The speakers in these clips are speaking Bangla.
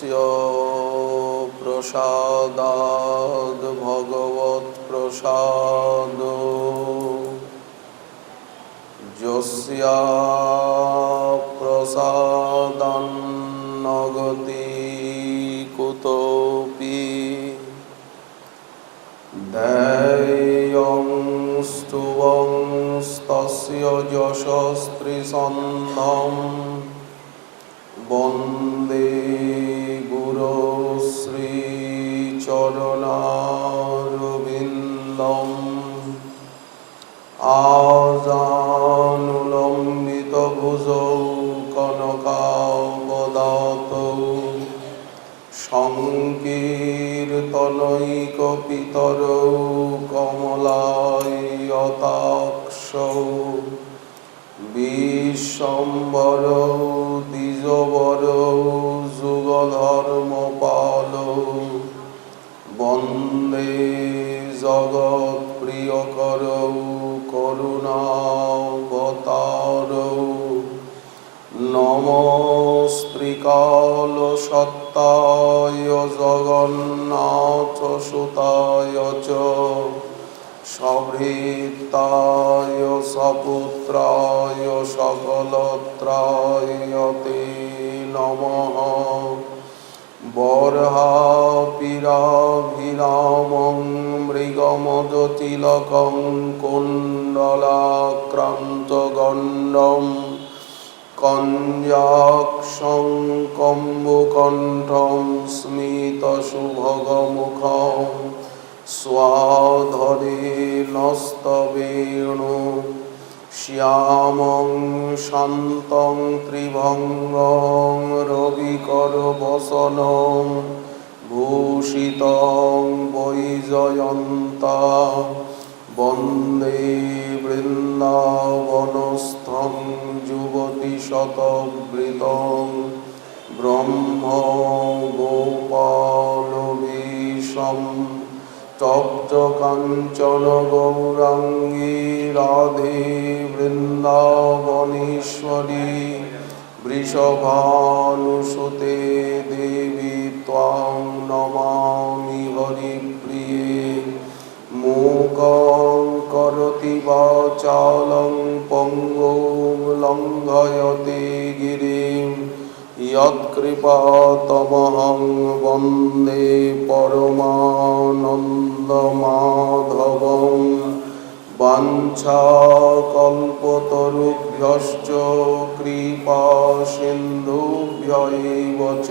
यस्य प्रसादाद् भगवत्प्रसादो यस्य प्रसादान्न गति कुतोऽपि दैयं स्तुवंस्तस्य यशस्त्रिसन्धं वन्दे गुरो श्रीचरणारविन्दम् आजानुलम्बितभुजौ कनकावदातौ संकीर्तनैकपितरौ कमलायताक्षौ विश्वम्भरौ द्विजवरौ जुगधर्मपालौ वन्दे जगत्प्रियकरौ करुणावतारौ नमस्त्रिकालसत्ताय जगन्नाथसुताय च सभृत्ताय सपुत्राय सकलत्राय ते नमः। बर्हापीराभिरामं मृगमदतिलकं कुण्डलाक्रान्तगण्डं कञ्जाक्षं कम्बुकण्ठं स्मितसुभगमुखं स्वाधरेणस्तवेणु श्यामं शान्तं त्रिभङ्गं रविकरवसनं भूषितं वैजयन्ता वन्दे वृन्दावनस्थं युवतिशतवृतं ब्रह्मगोपालवेशं तप्तकाञ्चन गौराङ्गी राधे वृन्दावनेश्वरी वृषभानुसुते देवी त्वां नमामि हरिप्रिये। मूकं करोति वाचालं पङ्गुं लङ्घयते गिरिं यत्कृपातमहं वन्दे परमानन्दमाधवं। वाञ्छाकल्पतरुभ्यश्च कृपासिन्धुभ्य एव च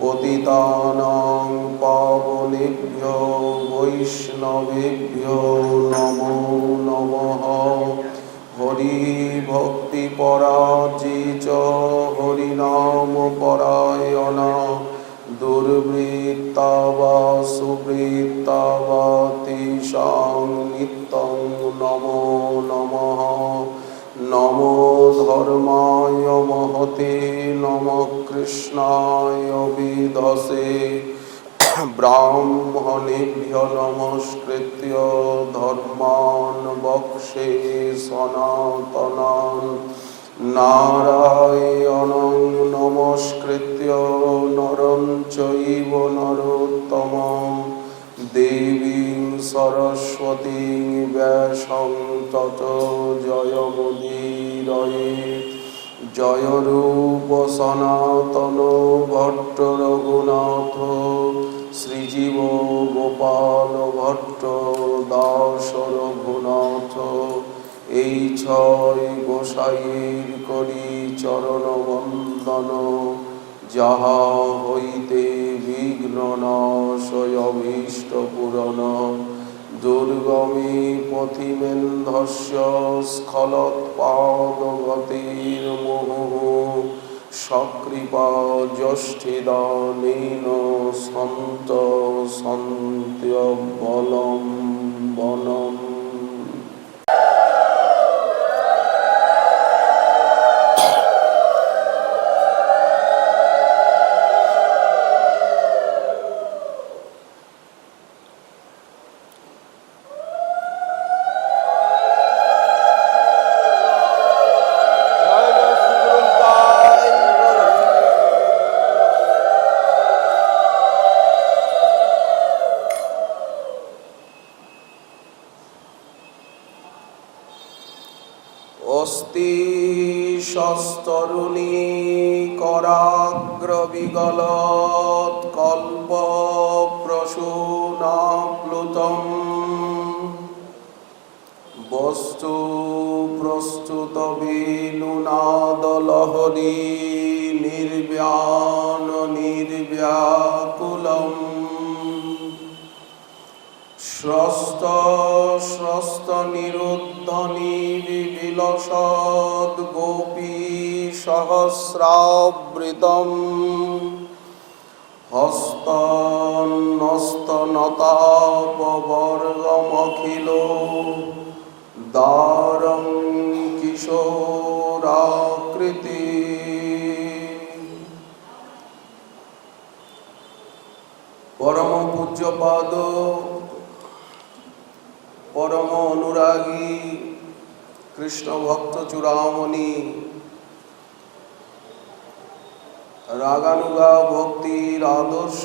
पतितानां पावनेभ्यो वैष्णवेभ्यो नमो नमः। हरिभक्तिपराजी च हरिनामपरायणा दुर्वृत्ता वा सुवृत्ता वा तेषां नित्यं नमो नमः। नमो धर्माय महते नमः कृष्णाय विदसे ब्राह्मणेभ्यो नमस्कृत्य धर्मान् वक्षे सनातनान् नारायणं नमस्कृत्य नरं चैव नरोत्तमं देवीं सरस्वतीं व्यासं ततो जयमुदीरयेत्। जय रूप सनातन भट्ट रघुनाथ श्रीजीव गोपाल भट्ट दास रघुनाथ। এই ছয় গোসাইয়ের করি চরণ বন্দন যাহা হইতে বিঘ্ন নাশয় অভীষ্ট পূরণ। দুর্গমে পথিমেন্ধস্য স্খলৎপাদগতির্মুহুঃ সকৃপা যষ্ঠিদানেন সন্ত সন্ত্যবলম্বনম। কেশস্তরুণী कराग्रविगलत् कल्पप्रसूनाप्लुतम् वस्तु प्रस्तुतवेणुनादलहरी निर्व्यान निर्व्याकुलम् स्रस्त स्रस्त निरुद्धनी विविलसद् गोपी सहस्रावृतम् हस्तनस्तनतापवर्गमखिलो दारं किशोराकृति। परम पूज्यपाद परम अनुरागी कृष्ण भक्त चूड़ामणि रागानुगा भक्तिर आदर्श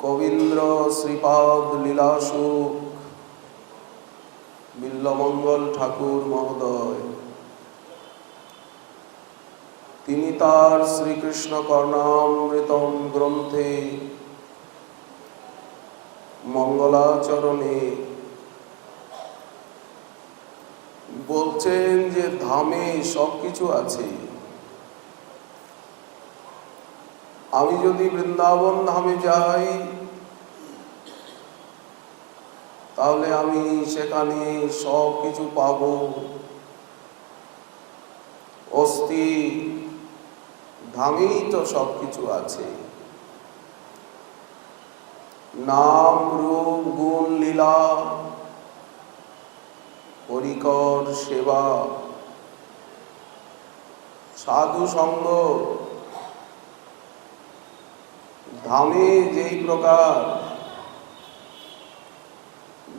कवीन्द्र श्रीपाद लीलासुख बिल्लमंगल ठाकुर महोदय तिनि तार श्रीकृष्ण कर्णामृतम ग्रंथे मंगलाचरणे বলছেন যে ধামে সবকিছু আছে। আমি যদি বৃন্দাবন ধামে যাই তাহলে আমি সেখানে সবকিছু পাবো। অস্থি ধামেই তো সবকিছু আছে। নাম রূপ গুণ লীলা পরিকর সেবা সাধু সঙ্গ ধামে যেই প্রকার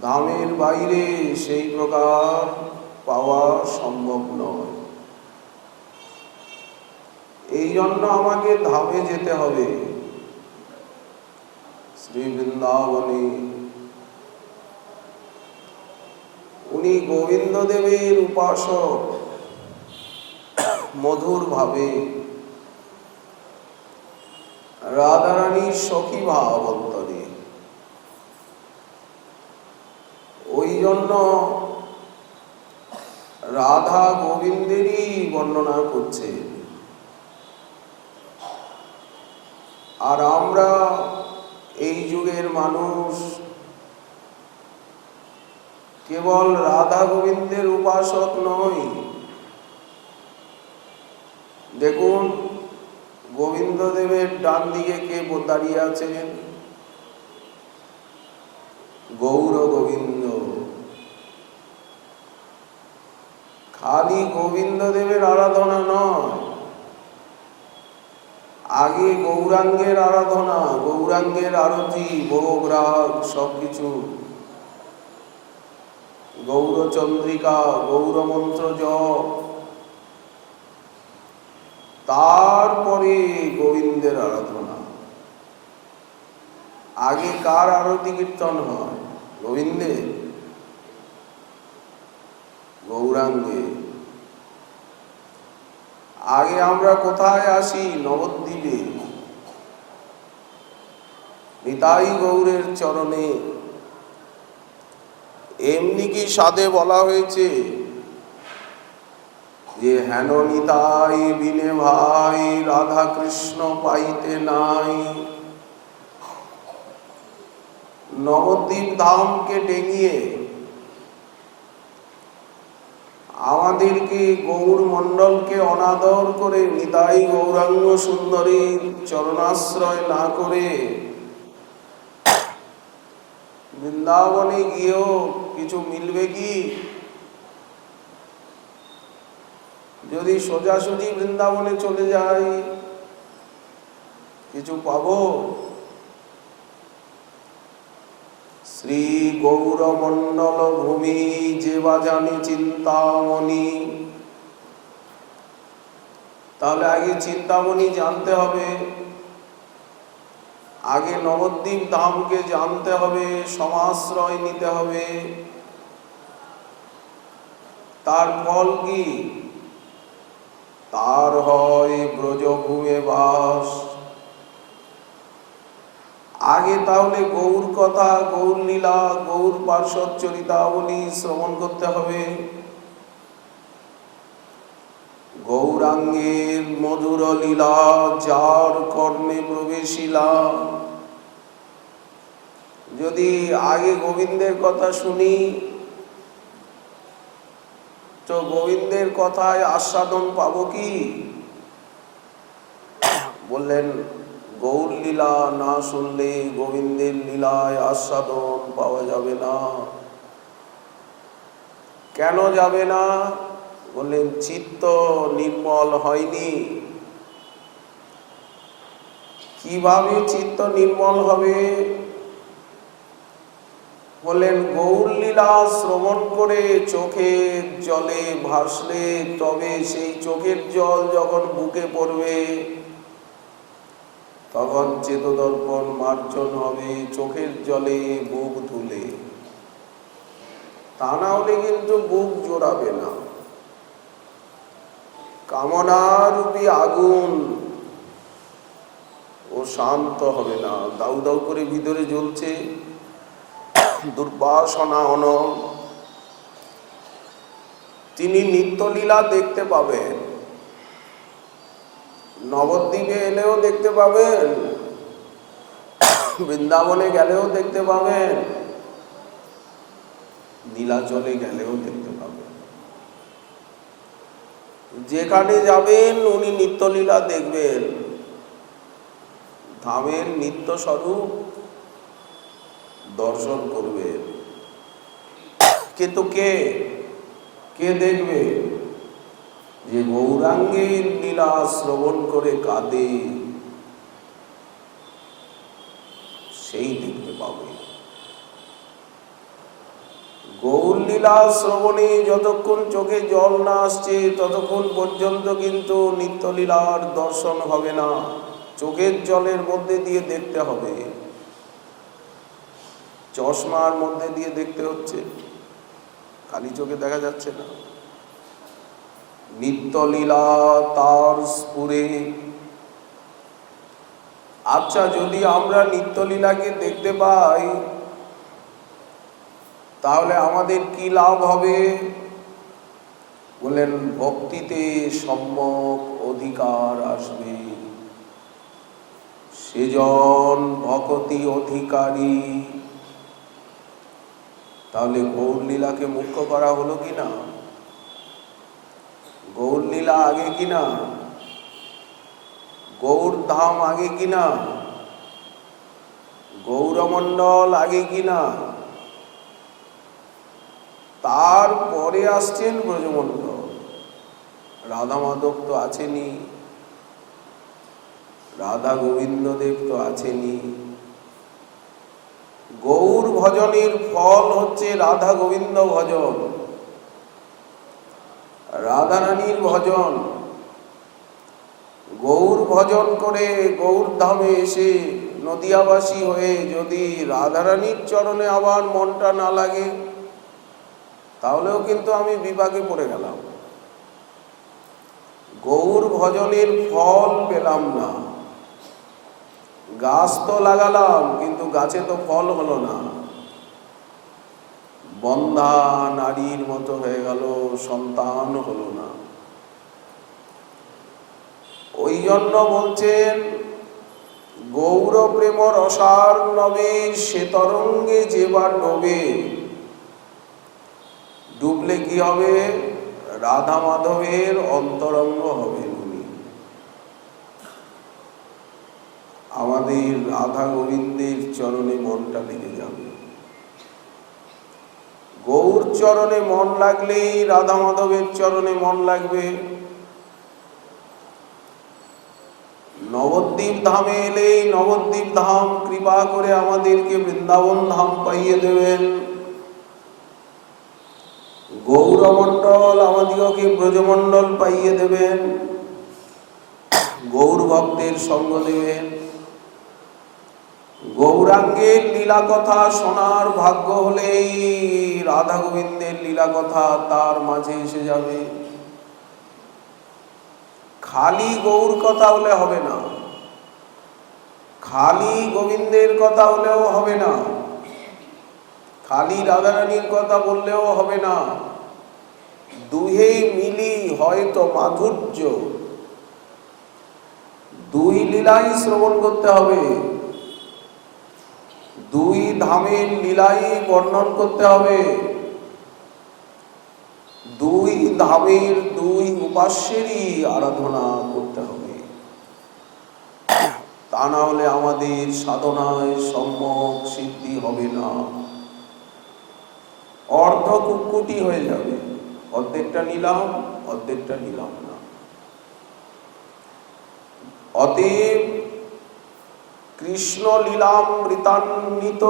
ধামের বাইরে সেই প্রকার পাওয়া সম্ভব নয়। এই জন্য আমাকে ধামে যেতে হবে। শ্রী বৃন্দাবনে উনি গোবিন্দ দেবের উপাসক মধুর ভাবে রাধারানীর সখী ভাব অন্তরে। ওই জন্য রাধা গোবিন্দেরই বর্ণনা করছে। আর আমরা এই যুগের মানুষ কেবল রাধা গোবিন্দের উপাসক নয়। দেখুন গোবিন্দ দেবের ডান দিকে কে দাঁড়িয়ে আছেন? গৌর গোবিন্দ। খালি গোবিন্দ দেবের আরাধনা নয়, আগে গৌরাঙ্গের আরাধনা, গৌরাঙ্গের আরতি, ভোগ রাগ সবকিছু, গৌরচন্দ্রিকা, গৌরমন্ত্র জপ, তারপরে গোবিন্দের আরাধনা। আগে কার আরতি কীর্তন হয়? গোবিন্দের, গৌরাঙ্গে। আগে আমরা কোথায় আসি? নবদ্বীপে নিতাই গৌরের চরণে। এমনি কি সাধে বলা হয়েছে যে হেন নিতাই বিনে ভাই রাধা কৃষ্ণ পাইতে নাই? নবদ্বীপ ধামকে ডেঙিয়ে আমাদেরকে গৌর মণ্ডলকে অনাদর করে নিতাই গৌরাঙ্গ সুন্দরীর চরণাশ্রয় না করে বৃন্দাবনে গিয়েও কিছু মিলবে কি? যদি সোজাসুজি বৃন্দাবনে চলে যাই কিছু পাবো? শ্রী গৌরমণ্ডল ভূমি যে বাজানে চিন্তামণি। তাহলে আগে চিন্তামণি জানতে হবে, আগে নবদ্বীপ ধামকে জানতে হবে, সমাশ্রয় নিতে হবে। তার ফল কি? তার হয় ব্রজভূমে বাস। আগে তাহলে গৌর কথা, গৌর লীলা, গৌর পার্শ্বদ চরিতাবলী শ্রবণ করতে হবে। গৌরাঙ্গের মধুর লীলা যার কর্ণে প্রবেশিলা। যদি আগে গোবিন্দের কথা শুনি তো গোবিন্দের কথায় আস্বাদন পাবো কি? বললেন গৌর লীলা না শুনলে গোবিন্দের লীলায় আস্বাদন পাওয়া যাবে না। কেন যাবে না? বললেন চিত্ত নির্মল হয়নি। কিভাবে চিত্ত নির্মল হবে? বললেন গৌর লীলা শ্রবণ করে চোখের জলে ভাসলে তবে সেই চোখের জল যখন বুকে পড়বে তখন চেতদর্পণ মার্জন হবে চোখের জলে বুক তুলে। তা না হলে কিন্তু বুক জোড়াবে না। কামনারূপী আগুন ও শান্ত হবে না, দাউ দাউ করে ভিতরে জ্বলছে। দুর্বাসনা অনল, তিনি নিত্যলীলা দেখতে পাবেন। নবদ্বীপে এলেও দেখতে পাবেন, বৃন্দাবনে গেলেও দেখতে পাবেন, নীলাচলে গেলেও দেখতে পাবেন। যেখানে যাবেন উনি নিত্যলীলা দেখবেন। ধামের নিত্য স্বরূপ দর্শন করবেন। কিন্তু কে কে দেখবে? যে গৌরাঙ্গের লীলা শ্রবণ করে কাঁদে সেই দেখতে পাবে। গৌর লীলা শ্রবণে যতক্ষণ চোখে জল না আসছে ততক্ষণ পর্যন্ত কিন্তু নিত্যলীলার দর্শন হবে না। চোখের জলের মধ্যে দিয়ে দেখতে হবে, চশমার মধ্যে দিয়ে দেখতে হচ্ছে, খালি চোখে দেখা যাচ্ছে না। নিত্যলীলা তার স্ফুরে। আচ্ছা, যদি আমরা নিত্যলীলাকে দেখতে পাই তাহলে আমাদের কি লাভ হবে? বললেন ভক্তিতে সম্যক অধিকার আসবে। সেজন ভকতি অধিকারী। তাহলে গৌর লীলাকে মুখ্য করা হলো কিনা? গৌর লীলা আগে কিনা? গৌর ধাম আগে কিনা? গৌরমণ্ডল আগে কিনা? তারপরে আসছেন ব্রজমণ্ডল। রাধা মাধব তো আছেনি, রাধা গোবিন্দ দেব তো আছেনি। গৌর ভজনের ফল হচ্ছে রাধা গোবিন্দ ভজন, রাধা রানীর ভজন। গৌর ভজন করে গৌর ধামে এসে নদিয়াবাসী হয়ে যদি রাধা রানীর চরণে আবার মনটা না লাগে তাহলেও কিন্তু আমি বিপাকে পড়ে গেলাম। গৌর ভজনের ফল পেলাম না। গাছ তো লাগালাম কিন্তু গাছে তো ফল হলো না। বন্ধা নারীর মতো হয়ে গেল, সন্তান হলো না। ওই জন্য বলছেন গৌর প্রেম রসার নবে সে তরঙ্গে যেবার ডোবে। ডুবলে কি হবে? রাধা মাধবের অন্তরঙ্গ হবে উনি। আমাদের রাধা গোবিন্দের চরণে মনটা লেগে যাবে। গৌর চরণে মন লাগলেই রাধা মাধবের চরণে মন লাগবে। নবদ্বীপ ধামে এলেই নবদ্বীপ ধাম কৃপা করে আমাদেরকে বৃন্দাবন ধাম পাইয়ে দেবেন। গৌরমণ্ডল আমাদিগকে ব্রজমণ্ডল পাইয়ে দেবেন। গৌর ভক্তের সঙ্গ দেবেন। গৌর গৌরাঙ্গের লীলা কথা শোনার ভাগ্য হলেই রাধা গোবিন্দের লীলা কথা তার মাঝে এসে যাবে। খালি গৌর কথা হলে হবে না, খালি গোবিন্দের কথা হলেও হবে না, খালি রাধারানীর কথা বললেও হবে না। দুহেই মিলি হয়তো মাধুর্য, দুই লীলাই শ্রবণ করতে হবে, দুই ধামের লীলাই বর্ণন করতে হবে, দুই ধামের দুই উপাস্যেরই আরাধনা করতে হবে। তা না হলে আমাদের সাধনায় সম্যক সিদ্ধি হবে না, অর্ধ কুকুটি হয়ে যাবে। অর্ধেকটা নিলাম, অর্ধেকটা নিলাম না। অতএব কৃষ্ণ লীলামৃতান্বিত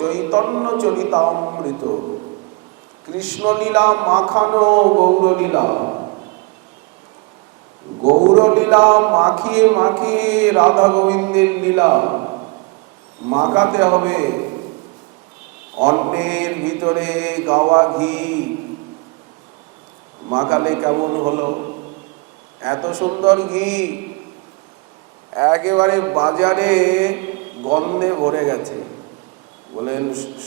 চৈতন্য চরিতামৃত, কৃষ্ণ লীলা মাখানো গৌরলীলা, গৌরলীলা মাখিয়ে মাখিয়ে রাধা গোবিন্দের লীলা মাখাতে হবে। অন্নের ভিতরে গাওয়া ঘি মাখালে কেমন হলো? এত সুন্দর ঘি একেবারে বাজারে গন্ধে ভরে গেছে। বলেন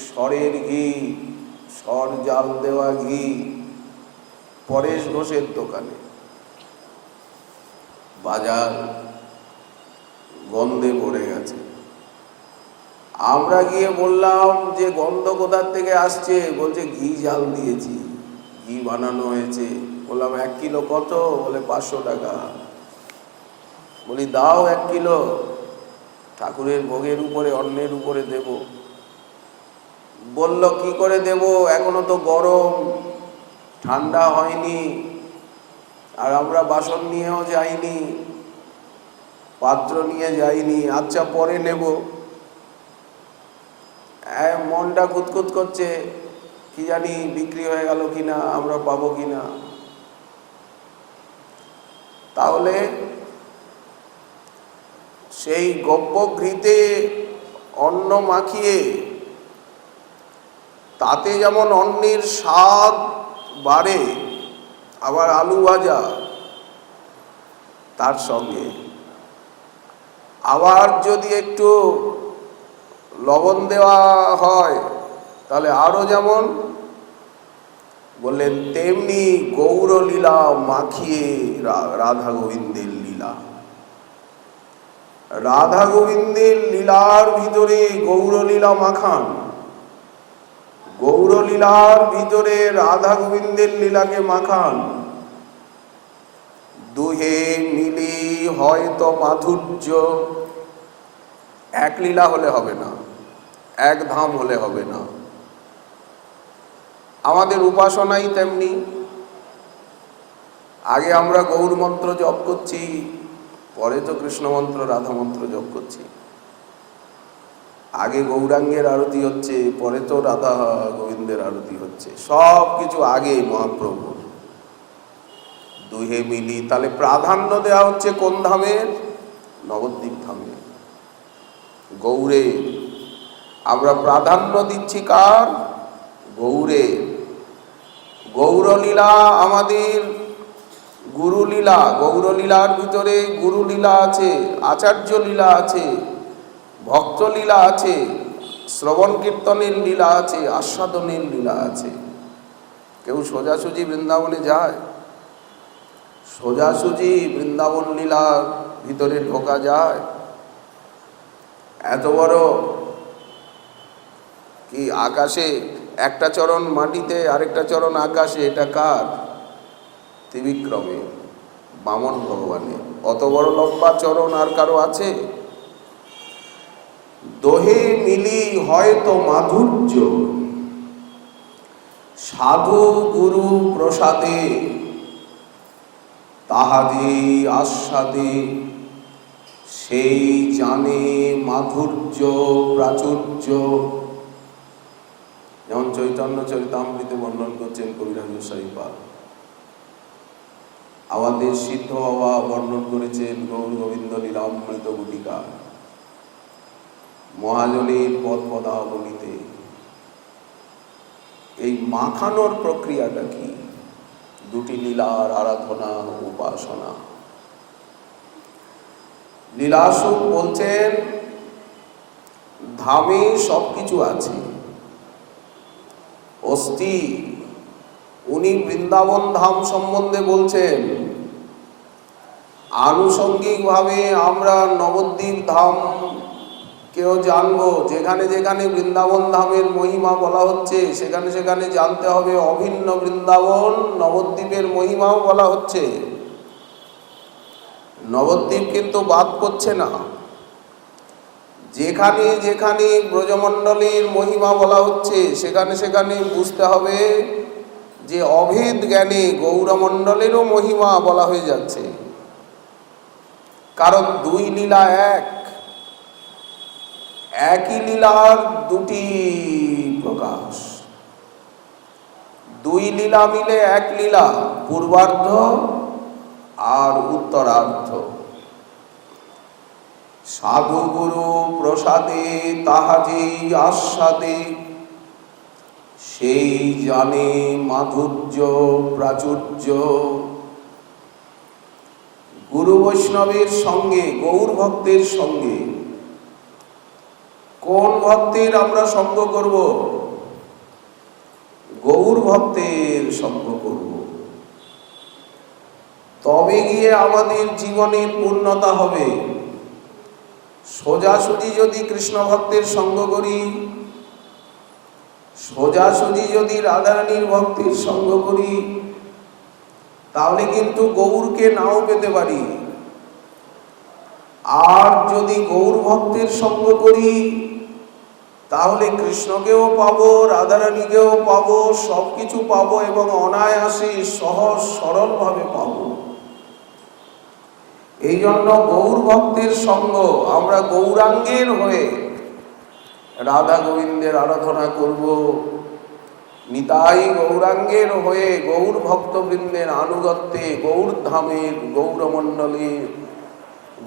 সরের ঘি, সর জাল দেওয়া ঘি, পরেশ ঘোষের দোকানে বাজার গন্ধে ভরে গেছে। আমরা গিয়ে বললাম যে গন্ধ কোথার থেকে আসছে? বলছে ঘি জাল দিয়েছি, ঘি বানানো হয়েছে। বললাম 1 কিলো কত? বলে 500 টাকা। বলি দাও 1 কিলো, ঠাকুরের ভোগের উপরে অন্নের উপরে দেব। বলল কি করে দেব, এখনো তো গরম, ঠান্ডা হয়নি, আর আমরা বাসন নিয়েও যাইনি, পাত্র নিয়ে যাইনি। আচ্ছা পরে নেব। মনটা কুতকুত করছে, কি জানি বিক্রি হয়ে গেল কিনা, আমরা পাবো কিনা। তাহলে সেই গব্যঘৃতে অন্ন মাখিয়ে তাতে যেমন অন্নের স্বাদ বাড়ে, আবার আলু ভাজা তার সঙ্গে, আবার যদি একটু লবণ দেওয়া হয় তাহলে আরো যেমন। বললেন তেমনি গৌরলীলা মাখিয়ে রাধা গোবিন্দের লীলা, রাধা গোবিন্দের লীলার ভিতরে গৌরলীলা মাখান, গৌরলীলার ভিতরে রাধা গোবিন্দের লীলাকে মাখান। দুহে মিলি হয়তো মাধুর্য। এক লীলা হলে হবে না, এক ধাম হলে হবে না। আমাদের উপাসনাই তেমনি। আগে আমরা গৌর মন্ত্র জপ করছি, পরে তো কৃষ্ণ মন্ত্র রাধা মন্ত্র জপ করছি। আগে গৌরাঙ্গের আরতি হচ্ছে, পরে তো রাধা গোবিন্দের আরতি হচ্ছে। সব কিছু আগে মহাপ্রভু। দুহে মিলি, তাহলে প্রাধান্য দেওয়া হচ্ছে কোন ধামের? নবদ্বীপ ধামে, গৌরে। আমরা প্রাধান্য দিচ্ছি কার? গৌরে। গৌরলীলা আমাদের গুরুলীলা। গৌরলীলার ভিতরে গুরুলীলা আছে, আচার্য লীলা আছে, ভক্ত লীলা আছে, শ্রবণ কীর্তনের লীলা আছে, আস্বাদনের লীলা আছে। কেউ সোজাসুজি বৃন্দাবনে যায়? সোজাসুজি বৃন্দাবন লীলার ভিতরে ঢোকা যায়? এত বড় কি আকাশে একটা চরণ মাটিতে, আরেকটা চরণ আকাশে, এটা কার? ত্রিবিক্রমে বামন ভগবানের। অত বড় লম্বা চরণ আর কারো আছে? দোহে মিলি হয়তো মাধুর্য, সাধু গুরু প্রসাদে তাহাদি আস্বাদে, সেই জানে মাধুর্য প্রাচুর্য। যেমন চৈতন্য চরিতামৃতে বর্ণন করছেন কবিরাজ গোসাইপাল। আমাদের সিদ্ধ বাবা বর্ণন করেছেন গৌর গোবিন্দ লীলামৃত গুটিকা। মহাজনের পদ পদাবলিতে। এই মাখানোর প্রক্রিয়াটা কি? দুটি লীলার আরাধনা, উপাসনা। লীলাসুখ বলছেন ধামে সবকিছু আছে, অস্থি। উনি বৃন্দাবন ধাম সম্বন্ধে বলছেন। আনুষঙ্গিকভাবে আমরা নবদ্বীপ ধাম কেউ জানবো, যেখানে যেখানে বৃন্দাবন ধামের মহিমা বলা হচ্ছে সেখানে সেখানে জানতে হবে অভিন্ন বৃন্দাবন নবদ্বীপের মহিমাও বলা হচ্ছে। নবদ্বীপ কিন্তু বাদ করছে না। যেখানে যেখানে ব্রজমণ্ডলীর মহিমা বলা হচ্ছে সেখানে সেখানে বুঝতে হবে যে অভেদ জ্ঞানে গৌরমণ্ডলেরও মহিমা বলা হয়ে যাচ্ছে। কারণ দুই লীলা একই লীলার দুটি প্রকাশ। দুই লীলা মিলে এক লীলা, পূর্বার্ধ আর উত্তরার্ধ। সাধু গুরু প্রসাদে তাহা যেই আস্বাদে, সেই জানে মাধুর্য প্রাচুর্য। গুরু বৈষ্ণবের সঙ্গে, গৌর ভক্তের সঙ্গে কোন ভক্তের আমরা সঙ্গ করব? গৌর ভক্তের সঙ্গ করব। তবে গিয়ে আমাদের জীবনের পূর্ণতা হবে। সোজাসুজি যদি কৃষ্ণ ভক্তের সঙ্গ করি, সোজাসুজি যদি রাধারানীর ভক্তের সঙ্গ করি, তাহলে কিন্তু গৌরকে নাও পেতে পারি। আর যদি গৌর ভক্তের সঙ্গ করি তাহলে কৃষ্ণকেও পাবো, রাধারানীকেও পাবো, সবকিছু পাবো এবং অনায়াসে সহজ সরল ভাবে পাবো। এই জন্য গৌর ভক্তের সঙ্গ, আমরা গৌরাঙ্গের হয়ে রাধা গোবিন্দের আরাধনা করব। নিতাই গৌরাঙ্গের হয়ে গৌর ভক্তবৃন্দের আনুগত্যে গৌর ধামের গৌরমণ্ডলের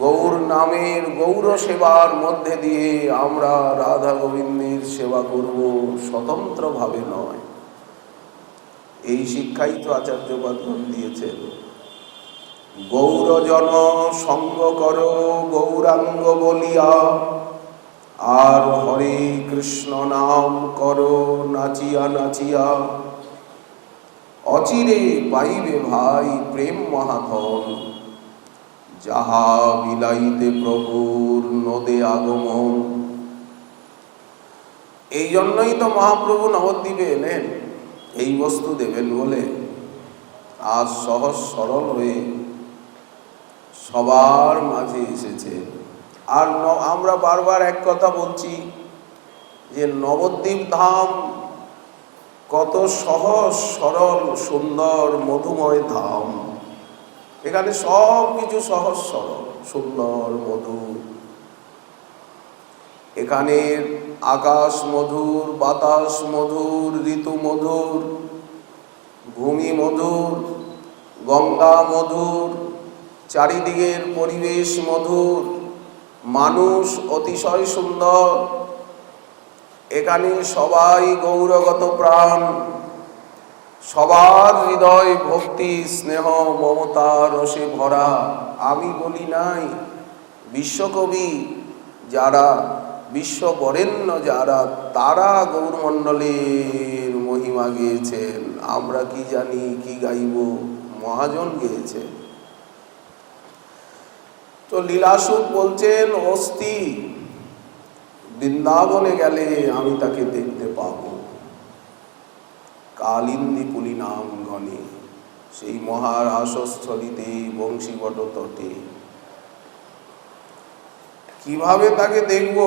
গৌর নামের গৌর সেবার মধ্যে দিয়ে আমরা রাধা গোবিন্দের সেবা করব, স্বতন্ত্রভাবে নয়। এই শিক্ষাই তো আচার্যপাদগণ দিয়েছেন। গৌরজন সঙ্গ কর গৌরাঙ্গ বলিয়া, আর হরে কৃষ্ণ নাম কর নাচিয়া নাচিয়া। অচিরে পাইবে ভাই প্রেম মহাধন, যাহা বিলাইতে প্রভুর নদে আগমন। এই জন্যই তো মহাপ্রভু নবদ্বীপে এলেন, এই বস্তু দেবেন বলে। আজ সহজ সরল হয়ে সবার মাঝে এসেছে। আর আমরা বারবার এক কথা বলছি যে নবদ্বীপ ধাম কত সহজ সরল সুন্দর মধুময় ধাম। এখানে সব কিছু সহজ সরল সুন্দর মধুর। এখানের আকাশ মধুর, বাতাস মধুর, ঋতু মধুর, ভূমি মধুর, গঙ্গা মধুর, চারিদিকের পরিবেশ মধুর, মানুষ অতিশয় সুন্দর। এখানে সবাই গৌরগত প্রাণ, সবার হৃদয় ভক্তি স্নেহ মমতা রসে ভরা। আমি বলি নাই, বিশ্বকবি যারা, বিশ্ববরেণ্য যারা, তারা গৌরমণ্ডলের মহিমা গেয়েছেন। আমরা কি জানি, কি গাইব? মহাজন গেয়েছেন। তো লীলাসুখ বলছেন অস্থি, বৃন্দাবনে গেলে আমি তাকে দেখতে পাব। কালিন্দী পুলি নাম গণে, সেই মহারাসস্থলিতে বংশীবট তটে। কিভাবে তাকে দেখব?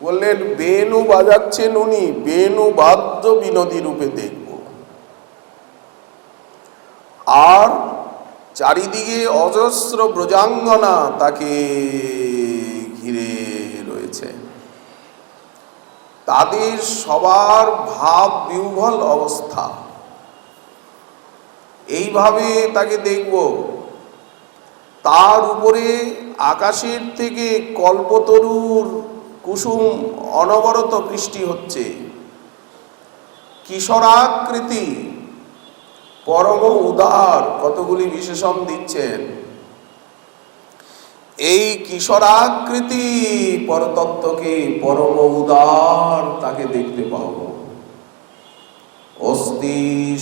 বললেন বেণু বাজাচ্ছেন উনি, বেণু বাদ্য বিনোদী রূপে দেখব। আর চারিদিকে অজস্র ব্রজাঙ্গনা তাকে ঘিরে রয়েছে। তাদের সবার ভাব বিহ্বল অবস্থা। এইভাবে তাকে দেখব। তার উপরে আকাশের থেকে কল্পতরুর কুসুম অনবরত বৃষ্টি হচ্ছে। কিশোরাকৃতি, পরম উদার, কতগুলি বিশেষণ দিচ্ছেন। এই কিশোরাকৃতি পরতত্ত্বকে পরম উদার তাকে দেখতে পাব। অস্তি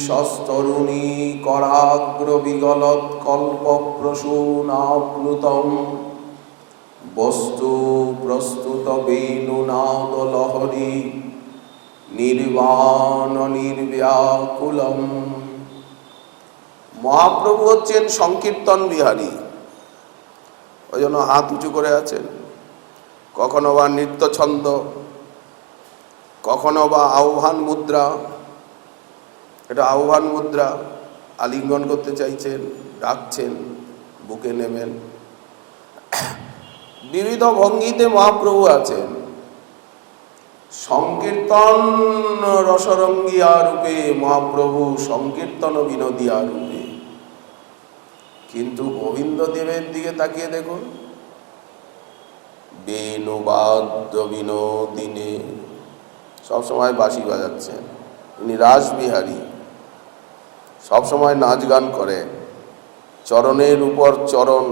শস্তরুণী করাগ্র বিগলত কল্প প্রসূন আপ্লুতম বস্তু প্রস্তুত বেণুনাদ লহরী নির্বাণ নির্ব্যাকুলম। মহাপ্রভু হচ্ছেন সংকীর্তন বিহারী, ওই জন্য হাত উঁচু করে আছেন। কখনো বা নৃত্য ছন্দ, কখনো বা আহ্বান মুদ্রা। এটা আহ্বান মুদ্রা, আলিঙ্গন করতে চাইছেন, ডাকছেন, বুকে নেবেন। বিবিধ ভঙ্গিতে মহাপ্রভু আছেন। সংকীর্তন রসরঙ্গিয়া রূপে মহাপ্রভু সংকীর্তন বিনোদিয়া রূপে। কিন্তু গোবিন্দ দেবের দিকে তাকিয়ে দেখুন, বেণুবাদ্য বিনোদিনে, সবসময় বাঁশি বাজাচ্ছেন। ইনি রাসবিহারী, সবসময় নাচ গান করে, চরণের উপর চরণ।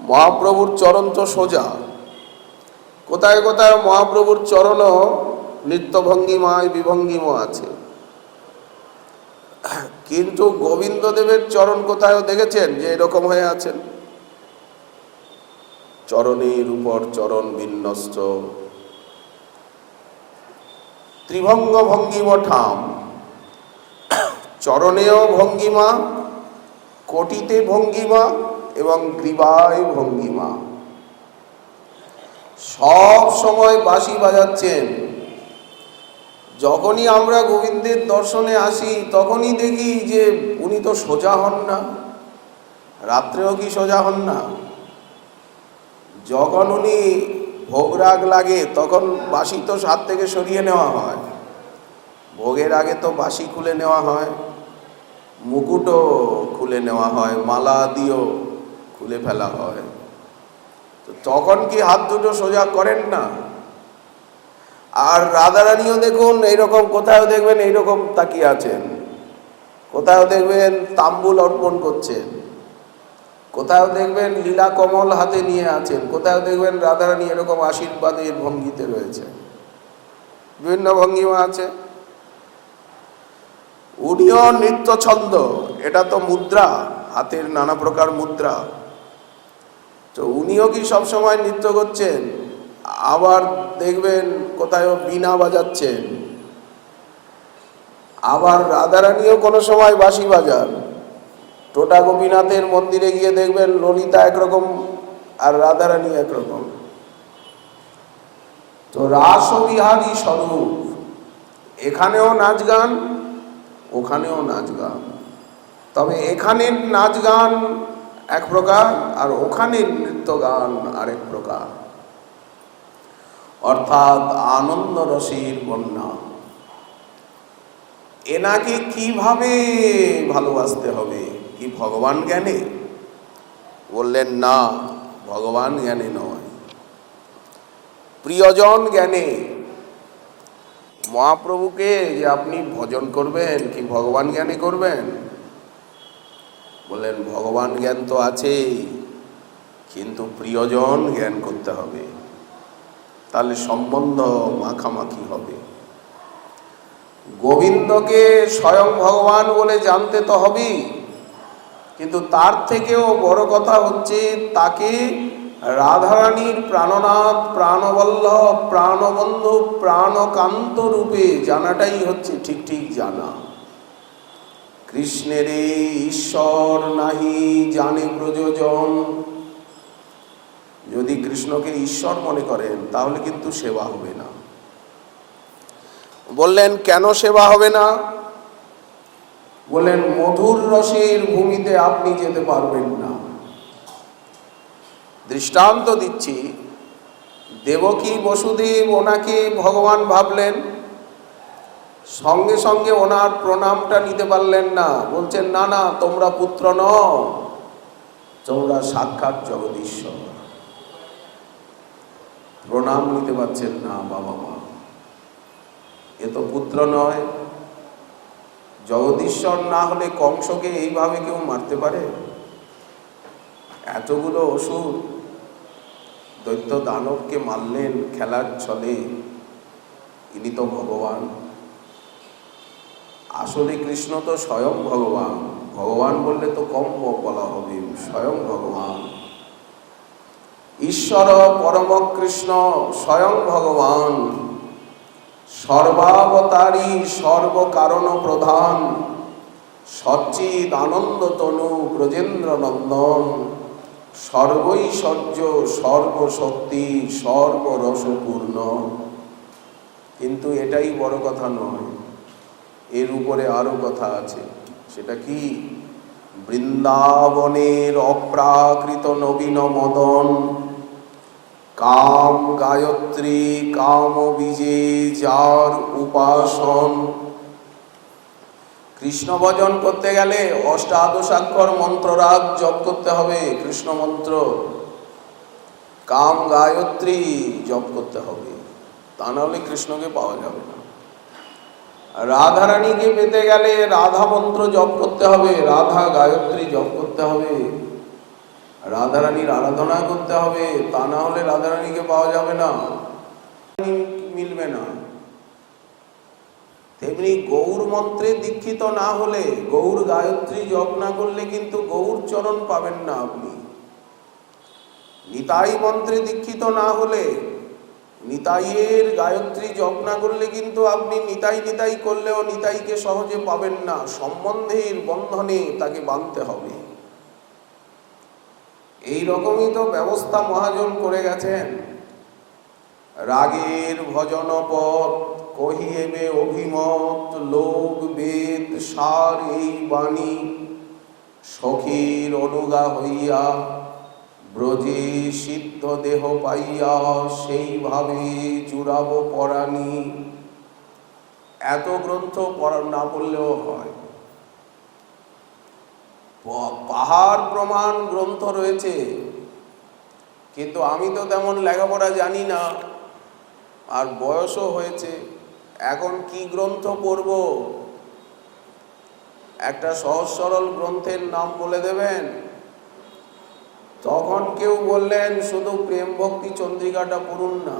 মহাপ্রভুর চরণ তো সোজা, কোথায় কোথায় মহাপ্রভুর চরণও নৃত্যভঙ্গিমায় বিভঙ্গিম আছে। কিন্তু গোবিন্দদেবের চরণ কোথায় দেখেছেন যে এরকম হয়ে আছেন? চরণের উপর চরণ বিন্যস্ত, ত্রিভঙ্গ ভঙ্গিম ঠাম। চরণেও ভঙ্গিমা, কোটিতে ভঙ্গিমা এবং গ্রীবায় ভঙ্গিমা। সব সময় বাঁশি বাজাচ্ছেন। যখনই আমরা গোবিন্দের দর্শনে আসি তখনই দেখি যে উনি তো সোজা হন না, রাত্রেও কি সোজা হন না? যখন উনি ভোগরাগ লাগে তখন বাঁশি তো হাত থেকে সরিয়ে নেওয়া হয়, ভোগের আগে তো বাঁশি খুলে নেওয়া হয়, মুকুটও খুলে নেওয়া হয়, মালা দিয়েও খুলে ফেলা হয়। তো তখন কি হাত দুটো সোজা করেন না? আর রাধারানীও দেখুন এইরকম, কোথাও দেখবেন এইরকম তাকিয়ে আছেন, কোথাও দেখবেন তাম্বুল অর্পণ করছেন, কোথাও দেখবেন লীলা কমল হাতে নিয়ে আছেন, কোথাও দেখবেন রাধারানী এরকম আশীর্বাদের ভঙ্গিতে রয়েছে। বিভিন্ন ভঙ্গিমা আছে। উনিও নৃত্য ছন্দ, এটা তো মুদ্রা, হাতের নানা প্রকার মুদ্রা। তো উনিও কি সবসময় নৃত্য করছেন? আবার দেখবেন কোথায় বীণা বাজাচ্ছেন। আবার রাধারানীও কোনো সময় বাঁশি বাজান। টোটা গোপীনাথের মন্দিরে গিয়ে দেখবেন ললিতা একরকম আর রাধারানী একরকম। তো রাসবিহারী স্বরূপ, এখানেও নাচ গান, ওখানেও নাচ গান। তবে এখানের নাচ গান এক প্রকার আর ওখানের নৃত্য গান আরেক প্রকার। অর্থাৎ আনন্দ রসের বন্যা। এনাকে কিভাবে ভালোবাসতে হবে? কি ভগবান জ্ঞানে? বললেন না, ভগবান জ্ঞানে নয়, প্রিয়জন জ্ঞানে। মহাপ্রভুকে যে আপনি ভজন করবেন কি ভগবান জ্ঞানে করবেন? বললেন ভগবান জ্ঞান তো আছেই, কিন্তু প্রিয়জন জ্ঞান করতে হবে, তাহলে সম্বন্ধ মাখামাখি হবে। গোবিন্দকে স্বয়ং ভগবান বলে জানতে তো হবেই, কিন্তু তার থেকেও বড় কথা হচ্ছে তাকে রাধারানীর প্রাণনাথ, প্রাণবল্লভ, প্রাণবন্ধু, প্রাণকান্ত রূপে জানাটাই হচ্ছে ঠিক ঠিক জানা। কৃষ্ণের ঈশ্বর নাহি জানে প্রযোজন। যদি কৃষ্ণকে ঈশ্বর মনে করেন তাহলে কিন্তু সেবা হবে না। বললেন কেন সেবা হবে না? বললেন মধুর রসের ভূমিতে আপনি যেতে পারবেন না। দৃষ্টান্ত দিচ্ছি, দেবকী বসুদেব ওনাকে ভগবান ভাবলেন, সঙ্গে সঙ্গে ওনার প্রণামটা নিতে পারলেন না। বলছেন না না, তোমরা পুত্র নও, তোমরা সাক্ষাৎ জগদীশ্বর। প্রণাম নিতে পারছেন না বাবা মা, এ তো পুত্র নয়। জগদীশ্বর না হলে কংসকে এইভাবে কেউ মারতে পারে? এতগুলো অসুর দৈত্য দানবকে মারলেন খেলার ছলে, ইনি তো ভগবান। আসলে কৃষ্ণ তো স্বয়ং ভগবান। ভগবান বললে তো কম বলা হবে, স্বয়ং ভগবান। ঈশ্বর পরম কৃষ্ণ স্বয়ং ভগবান, সর্বাবতারী সর্বকারণ প্রধান, সচ্চিদ আনন্দ তনু ব্রজেন্দ্র নন্দন, সর্বৈশ্বর্য সর্বশক্তি সর্বরসপূর্ণ। কিন্তু এটাই বড় কথা নয়, এর উপরে আরো কথা আছে। সেটা কি? বৃন্দাবনের অপ্রাকৃত নবীন মদন, কাম গায়ত্রী কাম বীজে যার উপাসন। কৃষ্ণ ভজন করতে গেলে অষ্টাদশাক্ষর মন্ত্ররাগ জপ করতে হবে, কৃষ্ণ মন্ত্র। কাম গায়ত্রী জপ করতে হবে, তা নাহলে কৃষ্ণকে পাওয়া যাবে না। রাধারানীকে পেতে গেলে রাধা মন্ত্র জপ করতে হবে, রাধা গায়ত্রী জপ করতে হবে, রাধারানীর আরাধনা করতে হবে, তা না হলে রাধারানীকে পাওয়া যাবে না, মিলবে না। তেমনি গৌর মন্ত্রে দীক্ষিত না হলে, গৌর গায়ত্রী জপ না করলে কিন্তু গৌর চরণ পাবেন না আপনি। নিতাই মন্ত্রে দীক্ষিত না হলে, নিতাইয়ের গায়ত্রী জপ না করলে কিন্তু আপনি নিতাই নিতাই করলেও নিতাইকে সহজে পাবেন না। সম্বন্ধের বন্ধনে তাকে বাঁধতে হবে। এই রকমই তো ব্যবস্থা মহাজন করে গেছেন। রাগের ভজন পথ কহিয়েবে অভিমত, লোক বেদ সার এই বাণী, সখীর অনুগা হইয়া ব্রজে সিদ্ধ দেহ পাইয়া, সেইভাবে জুড়াব পরাণী। এত গ্রন্থ না পড়লেও হয়। পাহাড় প্রমাণ গ্রন্থ রয়েছে, কিন্তু আমি তো তেমন লেখাপড়া জানি না, আর বয়সও হয়েছে। এখন কি গ্রন্থ পড়ব? একটা সহজ সরল গ্রন্থের নাম বলে দেবেন। তখন কেউ বললেন শুধু প্রেম ভক্তি চন্দ্রিকাটা পড়ুন না,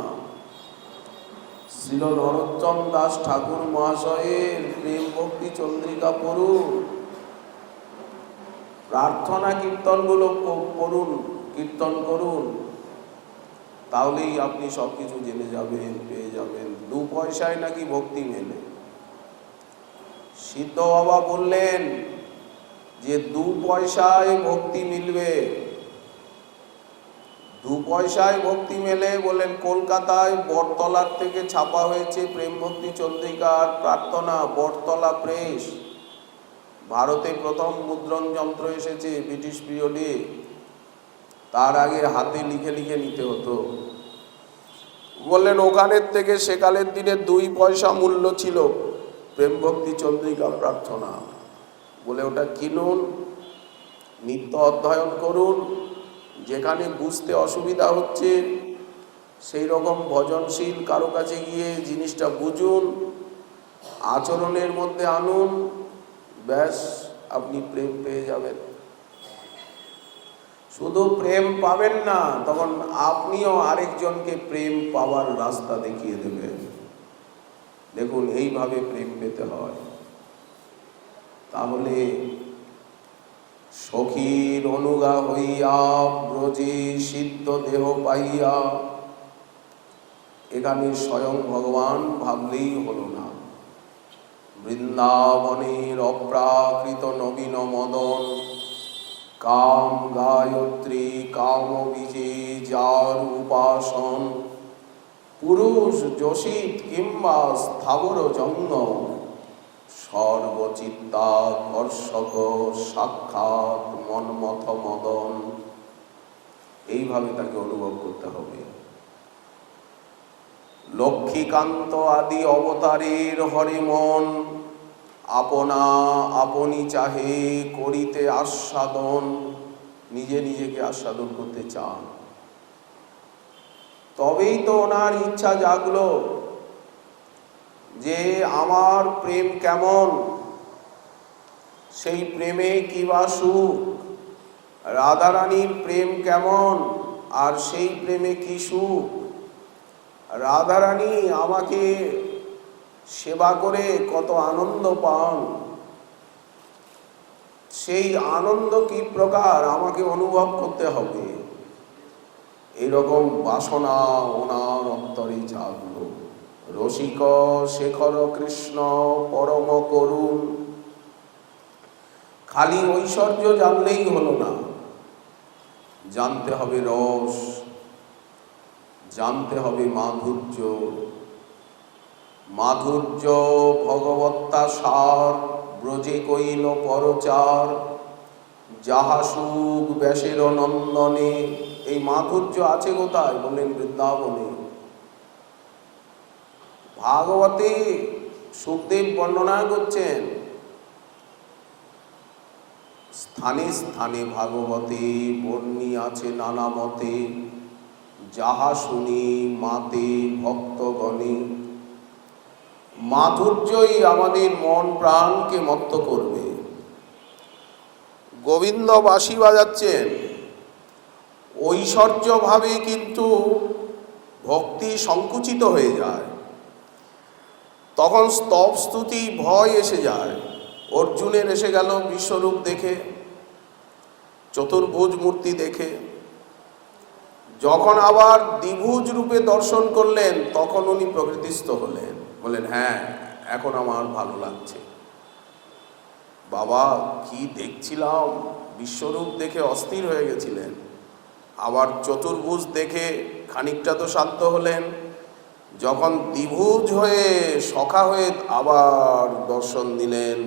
শ্রীল নরোত্তম দাস ঠাকুর মহাশয়ের প্রেম ভক্তি চন্দ্রিকা পড়ুন, প্রার্থনা কীর্তনগুলো পড়ুন, কীর্তন করুন, তাহলেই আপনি সবকিছু জেনে যাবেন, পেয়ে যাবেন। 2 পয়সায় নাকি ভক্তি মেলে। সিদ্ধ বাবা বললেন যে 2 পয়সায় ভক্তি মিলবে। 2 পয়সায় ভক্তি মেলে বলেন। কলকাতায় বটতলার থেকে ছাপা হয়েছে প্রেম ভক্তি চন্দ্রিকার প্রার্থনা, বটতলা প্রেস। ভারতে প্রথম মুদ্রণ যন্ত্র এসেছে ব্রিটিশ পিরিয়ডে। তার আগে হাতে লিখে লিখে নিতে হতো। বললেন ওখানের থেকে সেকালের দিনে 2 পয়সা মূল্য ছিল প্রেম ভক্তি চন্দ্রিকা প্রার্থনা। বলে ওটা কিনুন, নিত্য অধ্যয়ন করুন, যেখানে বুঝতে অসুবিধা হচ্ছে সেই রকম ভজনশীল কারো কাছে গিয়ে জিনিসটা বুঝুন, আচরণের মধ্যে আনুন, ব্যাস আপনি প্রেম পেয়ে যাবেন। শুধু প্রেম পাবেন না, তখন আপনিও আরেকজনকে প্রেম পাওয়ার রাস্তা দেখিয়ে দেবেন। দেখুন এইভাবে প্রেম পেতে হয়। তাহলে সখীর অনুগা হইয়া ব্রজে সিদ্ধ দেহ পাইয়া, এখানে স্বয়ং ভগবান ভাবলেই হলো না। বৃন্দাবনের অপ্রাকৃত নবীন মদন, কাম গায়ত্রী কাম বীজে যার উপাসন, পুরুষ যোশিত কিংবা স্থাবর জঙ্গম, সর্বচিত্তাকর্ষক সাক্ষাৎ মন্মথ মদন। এইভাবে তাকে অনুভব করতে হবে। লক্ষ্মীকান্ত আদি অবতারের হরিমন, আপনা আপনি চাহে করিতে আস্বাদন, নিজে নিজেকে আস্বাদন করতে চান। তবেই তো ওনার ইচ্ছা জাগলো যে আমার প্রেম কেমন, সেই প্রেমে কি বা সুখ, রাধারানীর প্রেম কেমন আর সেই প্রেমে কি সুখ। রাধারানী আমাকে সেবা করে কত আনন্দ পান, সেই আনন্দ কি প্রকার আমাকে অনুভব করতে হবে। এরকম বাসনা ওনার অন্তরে জাগলো। রসিক শেখর কৃষ্ণ পরম করুণ। খালি ঐশ্বর্য জানলেই হলো না, জানতে হবে রস, জানতে হবে মাধুর্য। মাধুর্য ভগবত্তা সার, ব্রজে কইল পরচার, যাহা সুখ ব্যাসের নন্দনে। এই মাধুর্য আছে কোথায়? বললেন বৃন্দাবনে। ভাগবতে সুখদেব বর্ণনা করছেন, স্থানে স্থানে ভাগবতে বর্ণী আছে নানা মতে, যাহা শুনি মাতে ভক্তগণে। মাধুর্যই আমাদের মন প্রাণকে মত্ত করবে। গোবিন্দ বাঁশি বাজাচ্ছেন, ঐশ্বর্য ভাবে কিন্তু ভক্তি সংকুচিত হয়ে যায়। তখন স্তব স্তুতি ভয় এসে যায়। অর্জুনের এসে গেল বিশ্বরূপ দেখে, চতুর্ভুজ মূর্তি দেখে। যখন আবার দ্বিভুজ রূপে দর্শন করলেন তখন উনি প্রকৃতিস্থ হলেন, বলেন হ্যাঁ এখন আমার ভালো লাগছে। বাবা কি দেখছিলাম, বিশ্বরূপ দেখে অস্থির হয়ে গেছিলেন, আবার চতুর্ভুজ দেখে খানিকটা তো শান্ত হলেন। যখন দ্বিভুজ হয়ে সখা হয়ে আবার দর্শন দিলেন,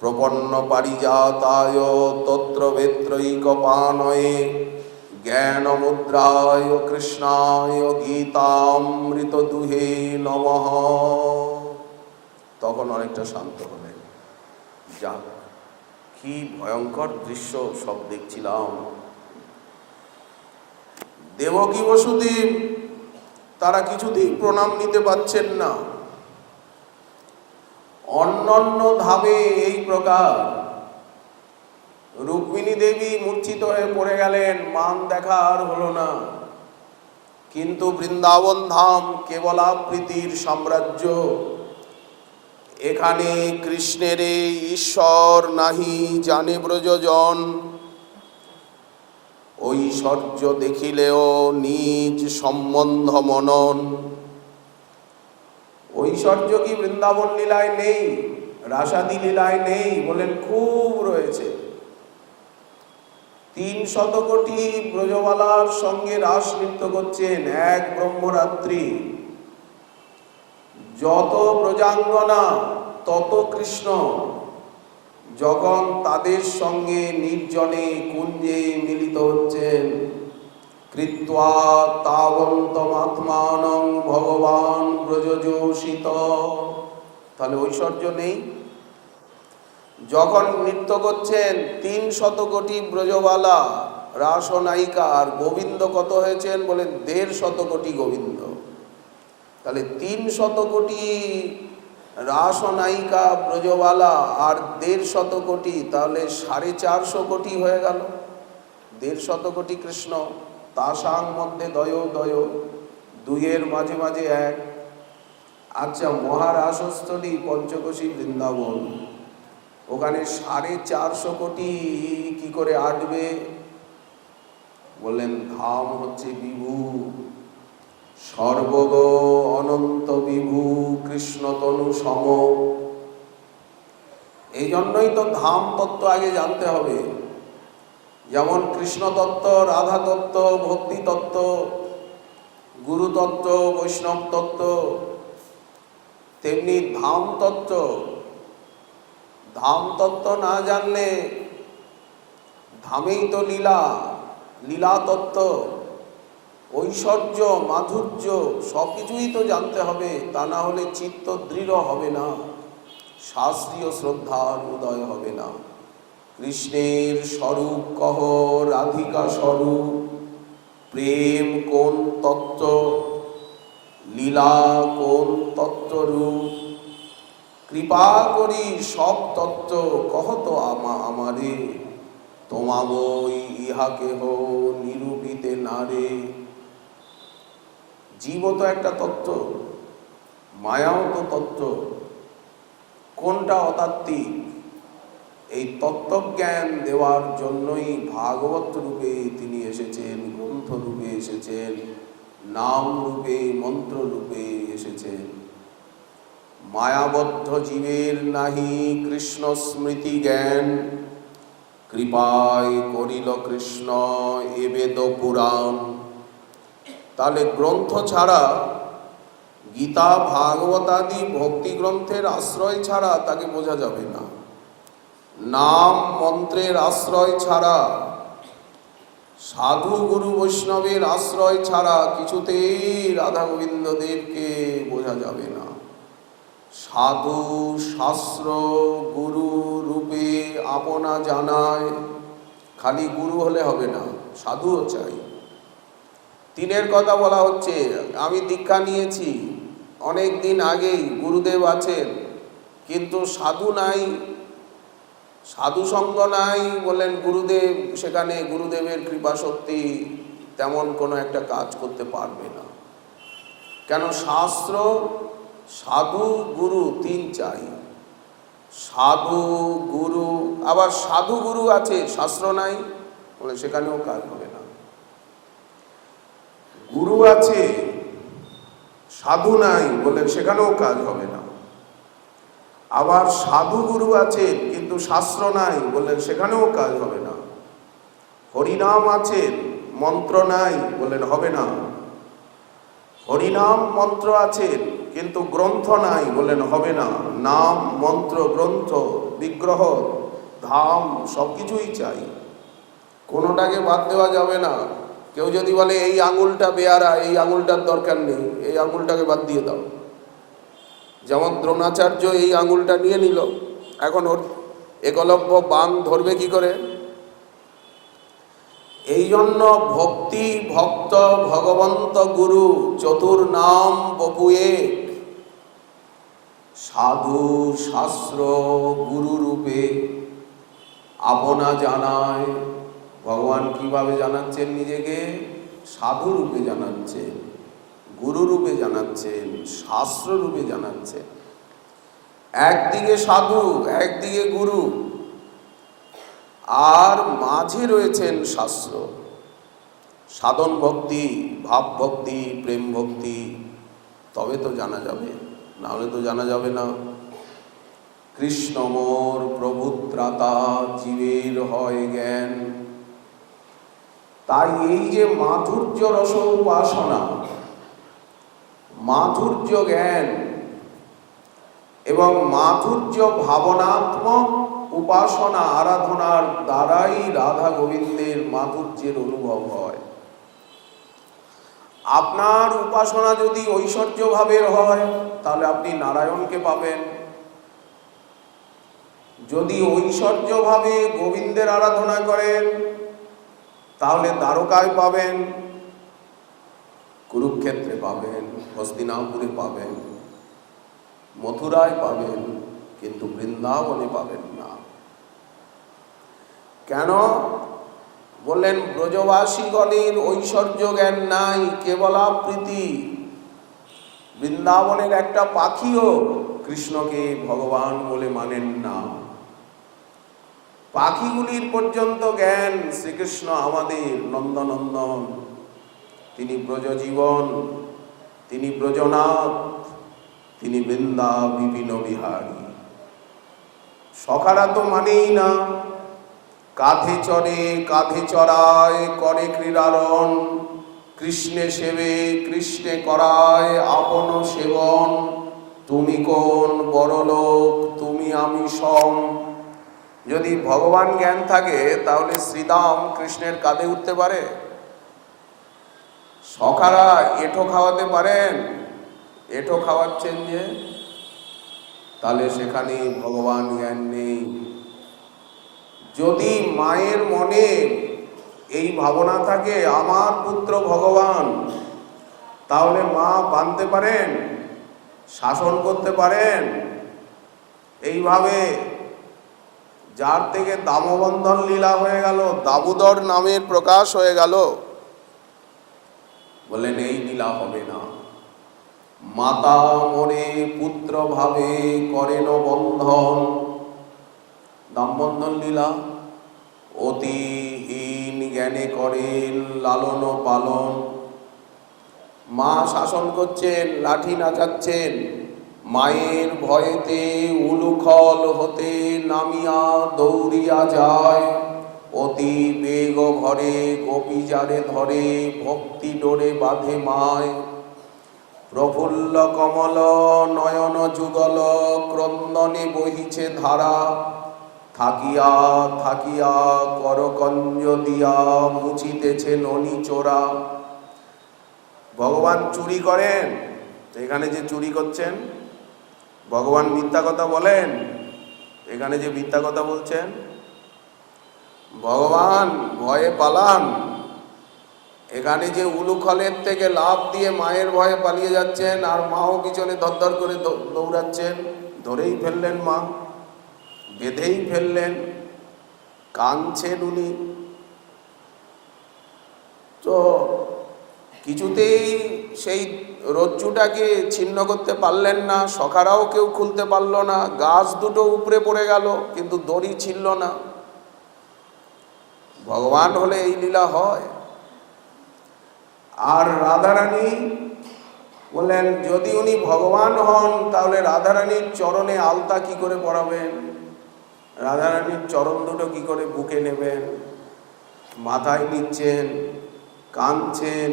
প্রপন্ন পারিজাতায় তত্র বেত্রৈকপানয়ে জ্ঞান মুদ্রায় কৃষ্ণায় গীতামৃত দুহে নমঃ। তখন অনেকটা শান্ত হলেন। যাক, কি ভয়ঙ্কর দৃশ্য সব দেখছিলাম। দেবকী বসুদেব তারা কিছুতেই প্রণাম নিতে পারছেন না। অন্যান্য ধামে এই প্রকার, রুক্মিণী দেবী মূর্ছিত হয়ে পড়ে গেলেন, মান দেখা আর হলো না। কিন্তু বৃন্দাবন ধাম কেবলাপ্রীতির সাম্রাজ্য। এখানে কৃষ্ণের ঈশ্বর নাহি জানে ব্রজজন, ঐশ্বর্য দেখিলেও নিজ সম্বন্ধ মনন। ঐশ্বর্য কি বৃন্দাবন লীলায় নেই, রাসাদি লীলায় নেই? বলেন খুব রয়েছে। 300 কোটি ব্রজবালার সঙ্গে রাস নৃত্য করছেন এক ব্রহ্মরাত্রি। যত ব্রজাঙ্গনা তত কৃষ্ণ। যখন তাদের সঙ্গে নির্জনে কুঞ্জে মিলিত হচ্ছেন, কৃত্বা তাবন্তমাত্মানং ভগবান ব্রজযোষিত, তাহলে ঐশ্বর্য নেই? যখন নৃত্য করছেন 300 কোটি ব্রজবালা রাস নায়িকা, আর গোবিন্দ কত হয়েছেন? বলেন 150 কোটি গোবিন্দ। তাহলে 300 কোটি রাস নায়িকা ব্রজবালা আর 150 কোটি, তাহলে 450 কোটি হয়ে গেল। 150 কোটি কৃষ্ণ, তাসাং মধ্যে দয় দয়, দুইয়ের মাঝে মাঝে এক। আচ্ছা, মহারাসস্থলী পঞ্চকোশী বৃন্দাবন, ওখানে 450 কোটি কি করে আটবে? বললেন ধাম হচ্ছে বিভু, সর্বগ অনন্ত বিভু কৃষ্ণ তনু সম। এই জন্যই তো ধাম তত্ত্ব আগে জানতে হবে। যেমন কৃষ্ণ তত্ত্ব, রাধা তত্ত্ব, ভক্তি তত্ত্ব, গুরু তত্ত্ব, বৈষ্ণব তত্ত্ব, তেমনি ধাম তত্ত্ব। ধাম তত্ত্ব না জানলে, ধামেই তো লীলা, লীলা তত্ত্ব, ঐশ্বর্য, মাধুর্য সবকিছুই তো জানতে হবে। তা না হলে চিত্ত দৃঢ় হবে না, শাস্ত্রীয় শ্রদ্ধার উদয় হবে না। কৃষ্ণের স্বরূপ কহ, রাধিকা স্বরূপ, প্রেম কোন তত্ত্ব, লীলা কোন তত্ত্বরূপ, কৃপা করি সব তত্ত্ব কহত আমারে, তোমাবই ইহা কেহ নিরূপিতে নারে। জীব তো একটা তত্ত্ব, মায়াও তো তত্ত্ব, কোনটা অতাত্ত্বিক? এই তত্ত্বজ্ঞান দেওয়ার জন্যই ভাগবত রূপে তিনি এসেছেন, গ্রন্থ রূপে এসেছেন, নাম রূপে, মন্ত্র রূপে এসেছেন। মায়াবদ্ধ জীবের নাহি কৃষ্ণ স্মৃতি জ্ঞান, কৃপায় করিল কৃষ্ণ এ বেদ পুরাণ। তাহলে গ্রন্থ ছাড়া, গীতা ভাগবত আদি ভক্তি গ্রন্থের আশ্রয় ছাড়া তাকে বোঝা যাবে না। নাম মন্ত্রের আশ্রয় ছাড়া, সাধু গুরু বৈষ্ণবের আশ্রয় ছাড়া কিছুতেই রাধা গোবিন্দ দেবকে বোঝা যাবে না। সাধু শাস্ত্র গুরু রূপে আপনা জানায়, খালি গুরু হলে হবে না, সাধুও চাই। তিনের কথা বলা হচ্ছে, আমি দীক্ষা নিয়েছি অনেক দিন আগেই, গুরুদেব আছেন, কিন্তু সাধু নাই, সাধু সঙ্গ নাই। বললেন গুরুদেব, সেখানে গুরুদেবের কৃপা শক্তি তেমন কোনো একটা কাজ করতে পারবে না। কেন? শাস্ত্র, সাধু, গুরু তিন চাই। সাধু গুরু, আবার সাধু গুরু আছে, শাস্ত্র নাই, বলে সেখানেও কাজ হবে না। গুরু আছে, সাধু নাই, বললেন সেখানেও কাজ হবে না। আবার সাধু গুরু আছে কিন্তু শাস্ত্র নাই, বললেন সেখানেও কাজ হবে না। হরিনাম আছে, মন্ত্র নাই, বললেন হবে না। হরিনাম মন্ত্র আছে কিন্তু গ্রন্থ নাই, বললেন হবে না। নাম মন্ত্র গ্রন্থ বিগ্রহ ধাম সবকিছুই চাই, কোনোটাকে বাদ দেওয়া যাবে না। কেউ যদি বলে এই আঙুলটা বেয়ারা, এই আঙুলটার দরকার নেই, এই আঙুলটাকে বাদ দিয়ে দাও। যেমন দ্রোণাচার্য এই আঙুলটা নিয়ে নিল, এখন ওর একলব্য বাণ ধরবে কি করে? এই জন্য ভক্তি, ভক্ত, ভগবন্ত, গুরু চতুর নাম বপুয়ে, সাধু শাস্ত্র গুরু রূপে আপনা জানায়। ভগবান কিভাবে জানাচ্ছেন নিজেকে? সাধু রূপে জানাচ্ছেন, গুরু রূপে জানাচ্ছেন, শাস্ত্র রূপে জানাচ্ছেন। একদিকে সাধু, একদিকে গুরু, আর মাঝে রয়েছেন শাস্ত্র। সাধন ভক্তি, ভাব ভক্তি, প্রেম ভক্তি, তবে তো জানা যাবে, না হলে তো জানা যাবে না। কৃষ্ণ মোর প্রভু ত্রাতা, জীবের হয় জ্ঞান। তাই এই যে মাধুর্য রস উপাসনা, মাধুর্য জ্ঞান এবং মাধুর্য ভাবনাত্মক উপাসনা আরাধনার দ্বারাই রাধা গোবিন্দের মাধুর্যের অনুভব হয়। আপনার উপাসনা যদি ঐশ্বর্য ভাবের হয়, তাহলে আপনি নারায়ণকে পাবেন। যদি ঐশ্বর্য ভাবে গোবিন্দের আরাধনা করেন, তাহলে দ্বারকায় পাবেন, কুরুক্ষেত্রে পাবেন, হস্তিনাপুরে পাবেন, মথুরায় পাবেন, কিন্তু বৃন্দাবনে পাবেন না। কেন? বললেন ব্রজবাসীগণের ঐশ্বর্য জ্ঞান নাই, কেবল প্রীতি। বৃন্দাবনের একটা পাখিও কৃষ্ণকে ভগবান বলে মানেন না। পাখিগুলির পর্যন্ত জ্ঞান শ্রীকৃষ্ণ আমাদের নন্দনন্দন, তিনি ব্রজজীবন, তিনি ব্রজনাথ, তিনি বৃন্দা বিপিন বিহারী। সখারা তো মানেই না, কাঁধে চড়ে কাঁধে চড়ায় করে ক্রীড়ারণ, কৃষ্ণে সেবে কৃষ্ণে করায় আপন সেবন। তুমি কোন বড়লোক, তুমি আমি সম। যদি ভগবান জ্ঞান থাকে, তাহলে শ্রীদাম কৃষ্ণের কাঁধে উঠতে পারে? সখারা এঁঠো খাওয়াতে পারেন? এঁঠো খাওয়াচ্ছেন যে, তাহলে সেখানে ভগবান জ্ঞান নেই। যদি মায়ের মনে এই ভাবনা থাকে আমার পুত্র ভগবান, তাহলে মা বাঁধতে পারেন, শাসন করতে পারেন। এইভাবে যার থেকে দামবন্ধন লীলা হয়ে গেল, দামোদর নামের প্রকাশ হয়ে গেল, বললেন এই লীলা হবে না। মাতা মনে পুত্র ভাবে করেন বন্ধন, দামবন্ধন লীলা অতিহীন জ্ঞানে করেন লালন পালন। মা শাসন করছেন, লাঠি নাচাচ্ছেন, মায়ের ভয়েতে উলুখল হতে নামিয়া দৌড়িয়া যায়, অতি বেগ ভরে গোপীজারে ধরে ভক্তি ডোরে বাঁধে মায়। প্রফুল্ল কমল নয়ন যুগল ক্রন্দনে বহিছে ধারা, থাকিয়া থাকিয়া করকঞ্জ দিয়া মুছিতেছে ননি চোরা। ভগবান চুরি করেন, এখানে যে চুরি করছেন, ভগবান মিথ্যা কথা বলেন, এখানে যে মিথ্যা কথা বলছেন, ভগবান ভয়ে পালান, এখানে যে উলুখলের থেকে লাফ দিয়ে মায়ের ভয়ে পালিয়ে যাচ্ছেন, আর মাও পিছনে ধরধর করে দৌড়াচ্ছেন, ধরেই ফেললেন মা, বেঁধেই ফেললেন, কাঁদছেন উনি। তো কিছুতেই সেই রজ্জুটাকে ছিন্ন করতে পারলেন না, সখারাও কেউ খুলতে পারল না, গাছ দুটো উপরে পড়ে গেল কিন্তু দড়ি ছিলল না। ভগবান হলে এই লীলা হয়। আর রাধারানী বললেন যদি উনি ভগবান হন তাহলে রাধারানীর চরণে আলতা কি করে পরাবেন, রাধারানীর চরণ দুটো কি করে বুকে নেবেন। মাথায় নিচ্ছেন, কাঁদছেন,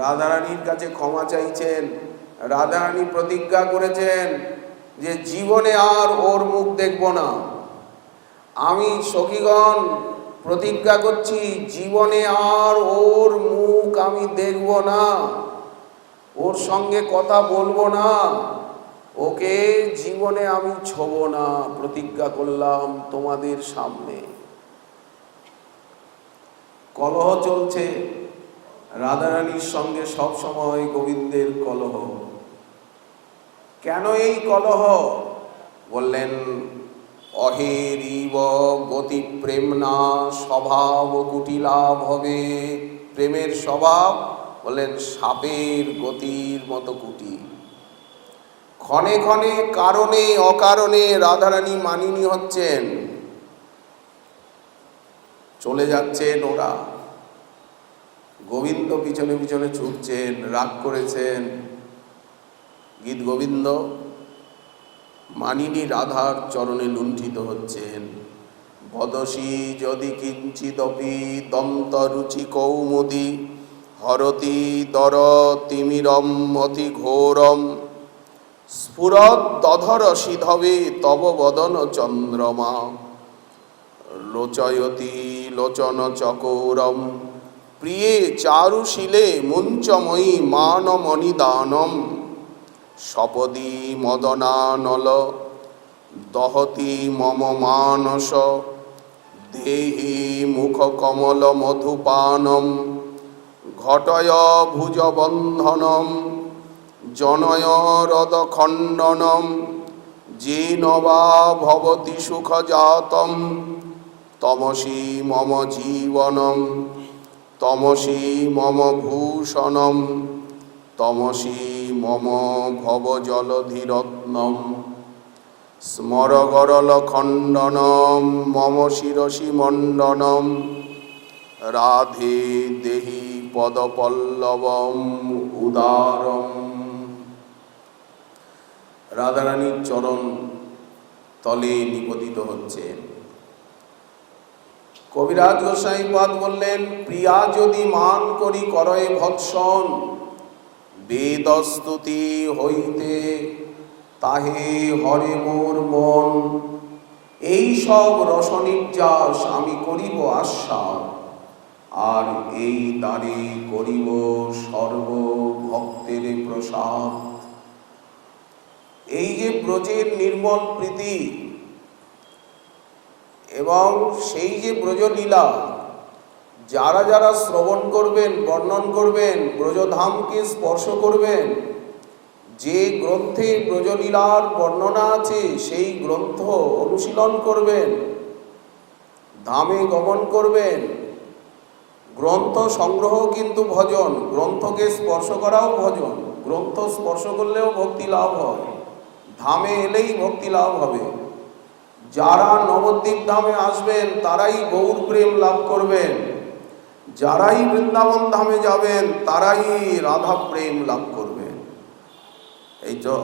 রাধারানীর কাছে ক্ষমা চাইছেন। রাধারানী প্রতিজ্ঞা করেছেন যে জীবনে আর ওর মুখ দেখব না। আমি সখীগণ প্রতিজ্ঞা করছি জীবনে আর ওর মুখ আমি দেখব না, ওর সঙ্গে কথা বলবো না, ওকে জীবনে আমি ছোব না, প্রতিজ্ঞা করলাম তোমাদের সামনে। কলহ চলছে রাধারানীর সঙ্গে, সব সময় গোবিন্দের কলহ। কেন এই কলহ? বললেন অহেরিব গতি প্রেম না স্বভাব কুটিলাভ হবে। প্রেমের স্বভাব বললেন সাপের গতির মতো কুটি। ক্ষণে ক্ষণে কারণে অকারণে রাধারানী মানিনী হচ্ছেন, চলে যাচ্ছেন ওরা, গোবিন্দ পিছনে পিছনে ছুটছেন, রাগ করেছেন। গীত গোবিন্দ মানিনী রাধার চরণে লুণ্ঠিত হচ্ছেন। বদসি যদি কিঞ্চিদপি দন্ত রুচি কৌমুদি হরতি দর তিমিরম অতি ঘোরম স্ফুরত দধর সিধবে তব বদন চন্দ্রমা লোচয়তি লোচন চকোরম প্রিয়ে চারুশীলে মুঞ্চময়ী মানমণি দানম সপদি মদনানল দহতি মম মানস দেহি মুখ কমল মধুপানম ঘটয় ভুজবন্ধনম জনয় হ্রদ খণ্ডনম যেন বা ভবতি সুখজাতম তমসি মম জীবনম তমসি মম ভূষণম তমসি মম ভব জলধিরত্নম স্মর গরল খণ্ডনম মম শিরসি মণ্ডনম রাধে দেহি পদপল্লবম উদারম। রাধারানীর চরণ তলে নিপতিত হচ্ছেন। কবিরাজ গোসাইপাদ বললেন প্রিয়া যদি মান করি করয়ে ভৎসন বেদস্তুতি হইতে তাহে হরে মোর মন এই সব রসনির্যাস আমি করিব আস্বাদ আর এই দ্বারে করিব সর্ব ভক্তের প্রসাদ। এই যে ব্রজের নির্মল প্রীতি, এবং সেই যে ব্রজলীলা যারা যারা শ্রবণ করবেন, বর্ণন করবেন, ব্রজধামকে স্পর্শ করবেন, যে গ্রন্থে ব্রজলীলার বর্ণনা আছে সেই গ্রন্থ অনুশীলন করবেন, ধামে গমন করবেন। গ্রন্থ সংগ্রহ কিন্তু ভজন, গ্রন্থকে স্পর্শ করাও ভজন। গ্রন্থ স্পর্শ করলেও ভক্তি লাভ হয়, ধামে এলেই ভক্তি লাভ হবে। যারা নবদ্বীপ ধামে আসবেন তারাই গৌর প্রেম লাভ করবেন, যারাই বৃন্দাবন ধামে যাবেন তারাই রাধা প্রেম লাভ করবেন। এই তো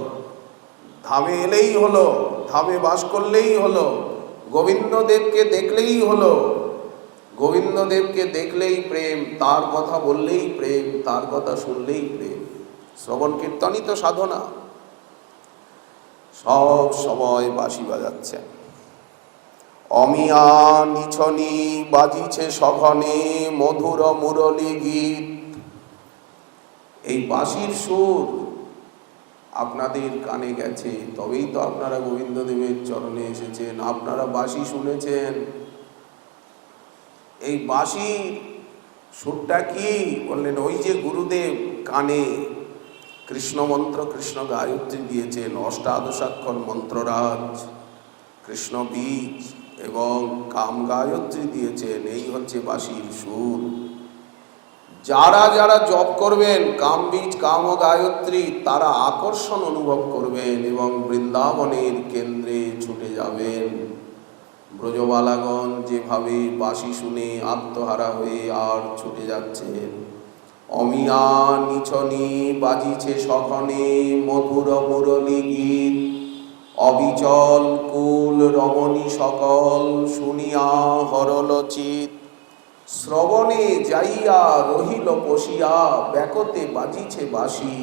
ধামে এলেই হলো, ধামে বাস করলেই হলো, গোবিন্দদেবকে দেখলেই হলো। গোবিন্দদেবকে দেখলেই প্রেম, তার কথা বললেই প্রেম, তার কথা শুনলেই প্রেম। শ্রবণ কীর্তনই তো সাধনা। সব সময় বাঁশি বাজাচ্ছেন, অমিয়া নিছনি বাজিছে সঘনে মধুর মুরলী গীত। এই বাঁশির সুর আপনাদের কানে গেছে, তবেই তো আপনারা গোবিন্দদেবের চরণে এসেছেন, আপনারা বাঁশি শুনেছেন। এই বাঁশির সুরটা কি বললেন? ওই যে গুরুদেব কানে কৃষ্ণ মন্ত্র, কৃষ্ণ গায়ত্রী দিয়েছেন, অষ্টাদশাক্ষর মন্ত্ররাজ, কৃষ্ণ বীজ এবং কাম গায়ত্রী দিয়েছেন। এই হচ্ছে বাঁশির সুর। যারা যারা জপ করবেন কাম বীজ, কাম ও গায়ত্রী, তারা আকর্ষণ অনুভব করবেন এবং বৃন্দাবনের কেন্দ্রে ছুটে যাবেন। ব্রজবালাগণ যেভাবে বাঁশি শুনে আত্মহারা হয়ে আর ছুটে যাচ্ছেন। অমিয়া নিছনি বাজিছে সঘনে মধুর মুরলী গীত, অবিচল কুল রমণী সকল শুনিয়া হরল চিত। শ্রবণে যাইয়া রহিল বসিয়া ব্যাকতে বাজিছে বাঁশি,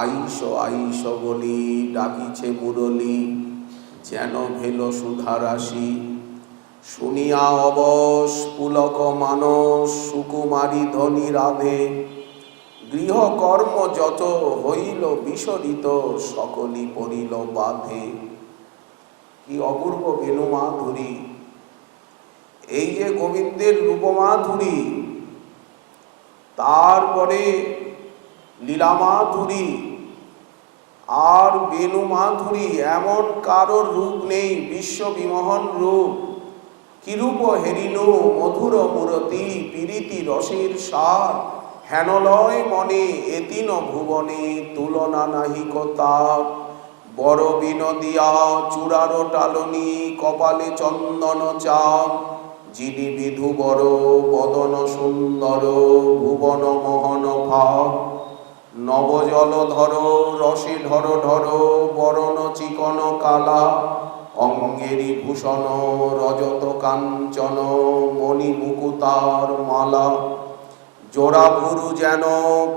আইস আইস বলি ডাকিছে মুরলী, যেন ভেল সুধারাশি। শুনিয়া অবশ পুলক মানস সুকুমারী ধ্বনি রাধে, গৃহকর্ম যত হইল বিসরিত সকলই পড়িল বাধে। কি অপূর্ব বেণুমাধুরী! এই যে গোবিন্দের রূপমাধুরী, তারপরে লীলামাধুরী আর বেণুমাধুরী, এমন কারোর রূপ নেই, বিশ্ববিমোহন রূপ। কি রূপ হেরিনু মধুর মূরতি, পীরিতি রসের সার, হেনলয় মনে এতিন ভুবনে তুলনা নাহিক তার। বড় বিনোদিয়া চূড়ার টালনি, কপালে চন্দন চাপ, যিনি বিধু বড় বদন সুন্দর, ভুবন মোহন ভাব। নবজল ধর রসে ঢর ঢর, বরণ চিকন কালা, অঙ্গেরি ভূষণ রজত কাঞ্চন, মণি মুকুতার মালা। জোড়া ভুরু যেন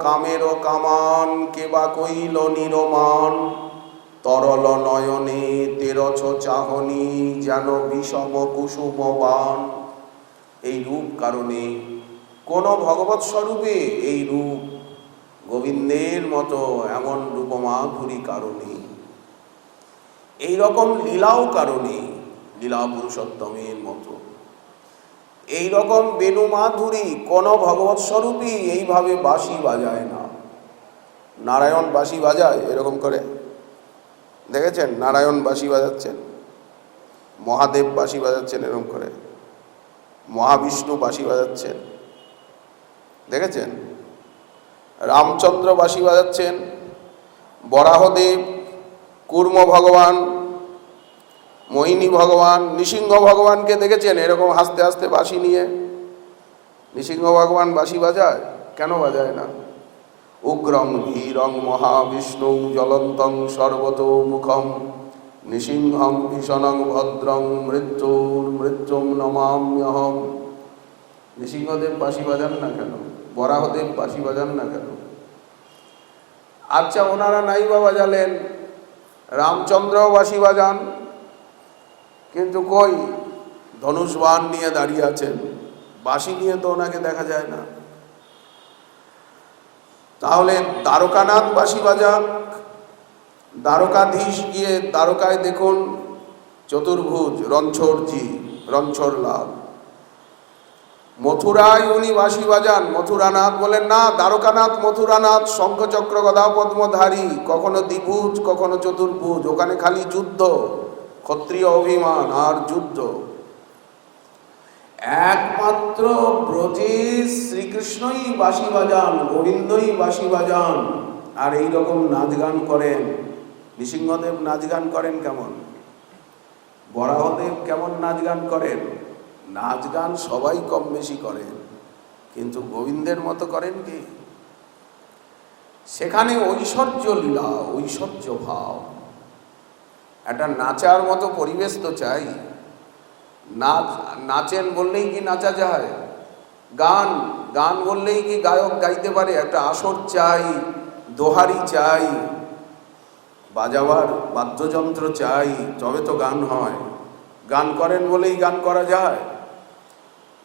কামের কামান, কেবা কইল নিরমান, তরল নয়নে তেরছ চাহনি, যেন বিষম কুসুমবান। এই রূপ কারণে কোন ভগবৎ স্বরূপে এই রূপ, গোবিন্দের মতো এমন রূপমাধুরী কারণে, এই রকম লীলাও কারণে, লীলা পুরুষোত্তমের মতো এই রকম বেণুমাধুরী কোন ভগবৎ স্বরূপই এইভাবে বাঁশি বাজায় না। নারায়ণ বাঁশি বাজায় এরকম করে, দেখেছেন? নারায়ণ বাঁশি বাজাচ্ছেন, মহাদেব বাঁশি বাজাচ্ছেন এরকম করে, মহাবিষ্ণু বাঁশি বাজাচ্ছেন, দেখেছেন? রামচন্দ্র বাঁশি বাজাচ্ছেন, বরাহদেব, কুর্ম ভগবান, মোহিনী ভগবান, নৃসিংহ ভগবানকে দেখেছেন এরকম হাসতে হাসতে বাঁশি নিয়ে? নৃসিংহ ভগবান বাঁশি বাজায়? কেন বাজায় না? উগ্রং ধীরং মহাবিষ্ণু জ্বলন্তং সর্বতোমুখম, নৃসিংহং ভীষণং ভদ্রং মৃত্যুম নমাম্যহম। নৃসিংহদেব বাঁশি বাজান না কেন? বরাহদেব বাঁশি বাজান না কেন? আচ্ছা, ওনারা নাই বা বাজালেন, রামচন্দ্র বাঁশি বাজান, কিন্তু কই ধনুষবাণ নিয়ে দাঁড়িয়ে আছেন, বাঁশি নিয়ে তো ওনাকে দেখা যায় না। তাহলে দ্বারকানাথ বাঁশি বাজাক, দ্বারকাধীশ গিয়ে দ্বারকায় দেখুন চতুর্ভুজ রণছোড়জি রণছর লাল। মথুরায় উনি বাঁশি বাজান, মথুরানাথ বলেন না, দ্বারকানাথ মথুরানাথ শঙ্খচক্র গদা পদ্মধারী, কখনো দ্বিভুজ কখনো চতুর্ভুজ, ওখানে খালি যুদ্ধ, ক্ষত্রিয় অভিমান আর যুদ্ধ। একমাত্র ব্রজে শ্রীকৃষ্ণই বাঁশি বাজান, গোবিন্দই বাঁশি বাজান আর এইরকম নাচ গান করেন। নৃসিংহদেব নাচ গান করেন কেমন, বরাহদেব কেমন নাচ গান করেন? নাচ গান সবাই কম বেশি করেন, কিন্তু গোবিন্দের মতো করেন কি? সেখানে ঐশ্বর্য লীলা, ঐশ্বর্য ভাব, একটা নাচার মতো পরিবেশ তো চাই। নাচেন বললেই কি নাচা যায়? গান বললেই কি গায়ক গাইতে পারে? একটা আসর চাই, দোহারি চাই, বাজাবার বাদ্যযন্ত্র চাই, তবে তো গান হয়। গান করেন বলেই গান করা যায়?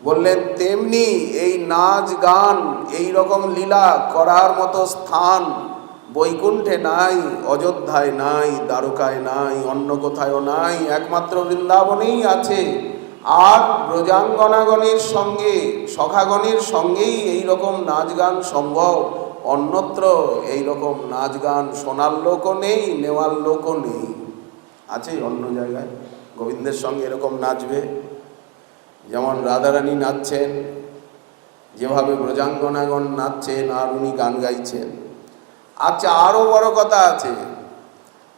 বললেন তেমনি এই নাচ গান, এই রকম লীলা করার মতো স্থান বৈকুণ্ঠে নাই, অযোধ্যায় নাই, দ্বারকায় নাই, অন্য কোথাও নাই, একমাত্র বৃন্দাবনেই আছে। আর ব্রজাঙ্গনাগণের সঙ্গে, সখাগণের সঙ্গেই এই রকম নাচ গান সম্ভব। অন্যত্র এই রকম নাচ গান শোনার লোকও নেই, নেওয়ার লোকও নেই। আছে অন্য জায়গায় গোবিন্দের সঙ্গে এরকম নাচবে? যেমন রাধারানী নাচছেন, যেভাবে ব্রজাঙ্গনাগণ নাচছেন আর উনি গান গাইছেন। আচ্ছা, আরো বড় কথা আছে,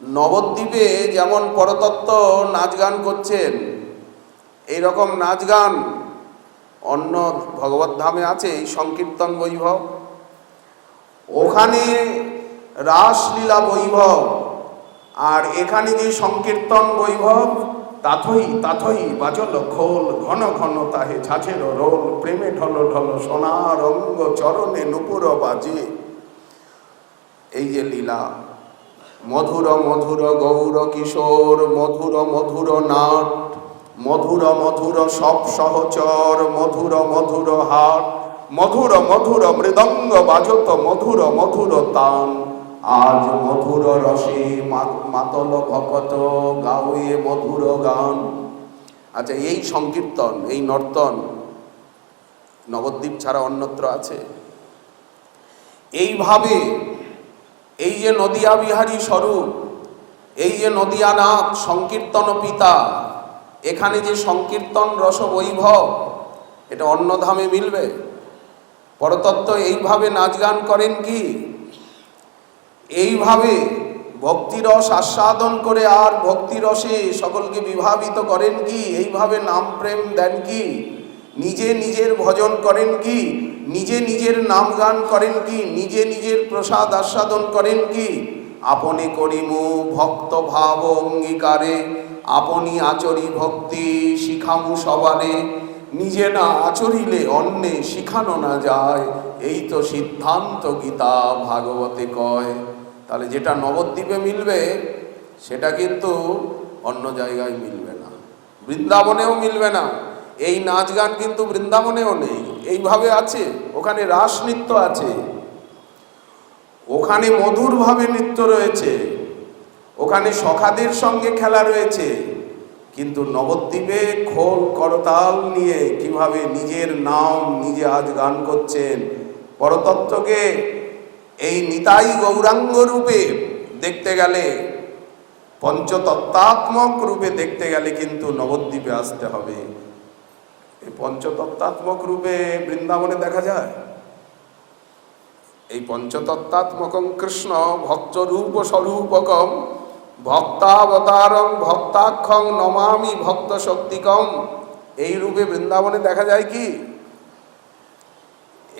নবদ্বীপে যেমন পরতত্ত্ব নাচ গান করছেন, এইরকম নাচ গান অন্য ভগবত ধামে আছে, এই সংকীর্তন বৈভব, ওখানে রাসলীলা বৈভব, আর এখানে যে সংকীর্তন বৈভব, তাথই বাজল খোল, ঘন ঘন তাহে ছাঁচের রোল, প্রেমে ঢল ঢল সোনার অঙ্গ, চরণে নুপুর বাজে। এই যে লীলা, মধুর মধুর গৌর কিশোর, মধুর মধুর নাট, মধুর মধুর সব সহচর, মধুর মধুর হাট, মধুর মধুর মৃদঙ্গ বাজত, মধুর মধুর তান, আজ মধুর রসে মাতল ভকত, গাওয়ে মধুর গান। আচ্ছা, এই সংকীর্তন, এই নর্তন নবদ্বীপ ছাড়া অন্যত্র আছে? এইভাবে এই যে নদিয়া বিহারী স্বরূপ, এই যে নদিয়ানাথ সংকীর্তন পিতা, এখানে যে সংকীর্তন রস বৈভব, এটা অন্য ধামে মিলবে? পরতত্ত্ব এইভাবে নাচ গান করেন কি? এইভাবে ভক্তিরস আস্বাদন করে আর ভক্তিরসে সকলকে বিভাবিত করেন কি? এইভাবে নাম প্রেম দেন কি? নিজে নিজের ভজন করেন কি? নিজে নিজের নাম গান করেন কি? নিজে নিজের প্রসাদ আস্বাদন করেন কি? আপনি করিমু ভক্ত ভাব অঙ্গীকারে, আপনি আচরি ভক্তি শিখামু সবারে, নিজে না আচরিলে অন্যে শিখানো না যায়, এই তো সিদ্ধান্ত গীতা ভাগবতে কয়। তাহলে যেটা নবদ্বীপে মিলবে সেটা কিন্তু অন্য জায়গায় মিলবে না, বৃন্দাবনেও মিলবে না। এই নাচ গান কিন্তু বৃন্দাবনেও নেই। এইভাবে আছে, ওখানে রাস নৃত্য আছে, ওখানে মধুরভাবে নৃত্য রয়েছে, ওখানে সখাদের সঙ্গে খেলা রয়েছে, কিন্তু নবদ্বীপে খোল করতাল নিয়ে কিভাবে নিজের নাম নিজে আজ গান করছেন। পরতত্ত্বকে এই নিতাই গৌরাঙ্গ রূপে দেখতে গেলে, পঞ্চতত্ত্বাত্মক রূপে দেখতে গেলে কিন্তু নবদ্বীপে আসতে হবে। এই পঞ্চতত্ত্বাত্মক রূপে বৃন্দাবনে দেখা যায়? এই পঞ্চতত্ত্বাত্মকং কৃষ্ণ ভক্তরূপ স্বরূপকম ভক্তাবতারং ভক্তাক্ষং নমামি ভক্ত শক্তিকম, এই রূপে বৃন্দাবনে দেখা যায় কি?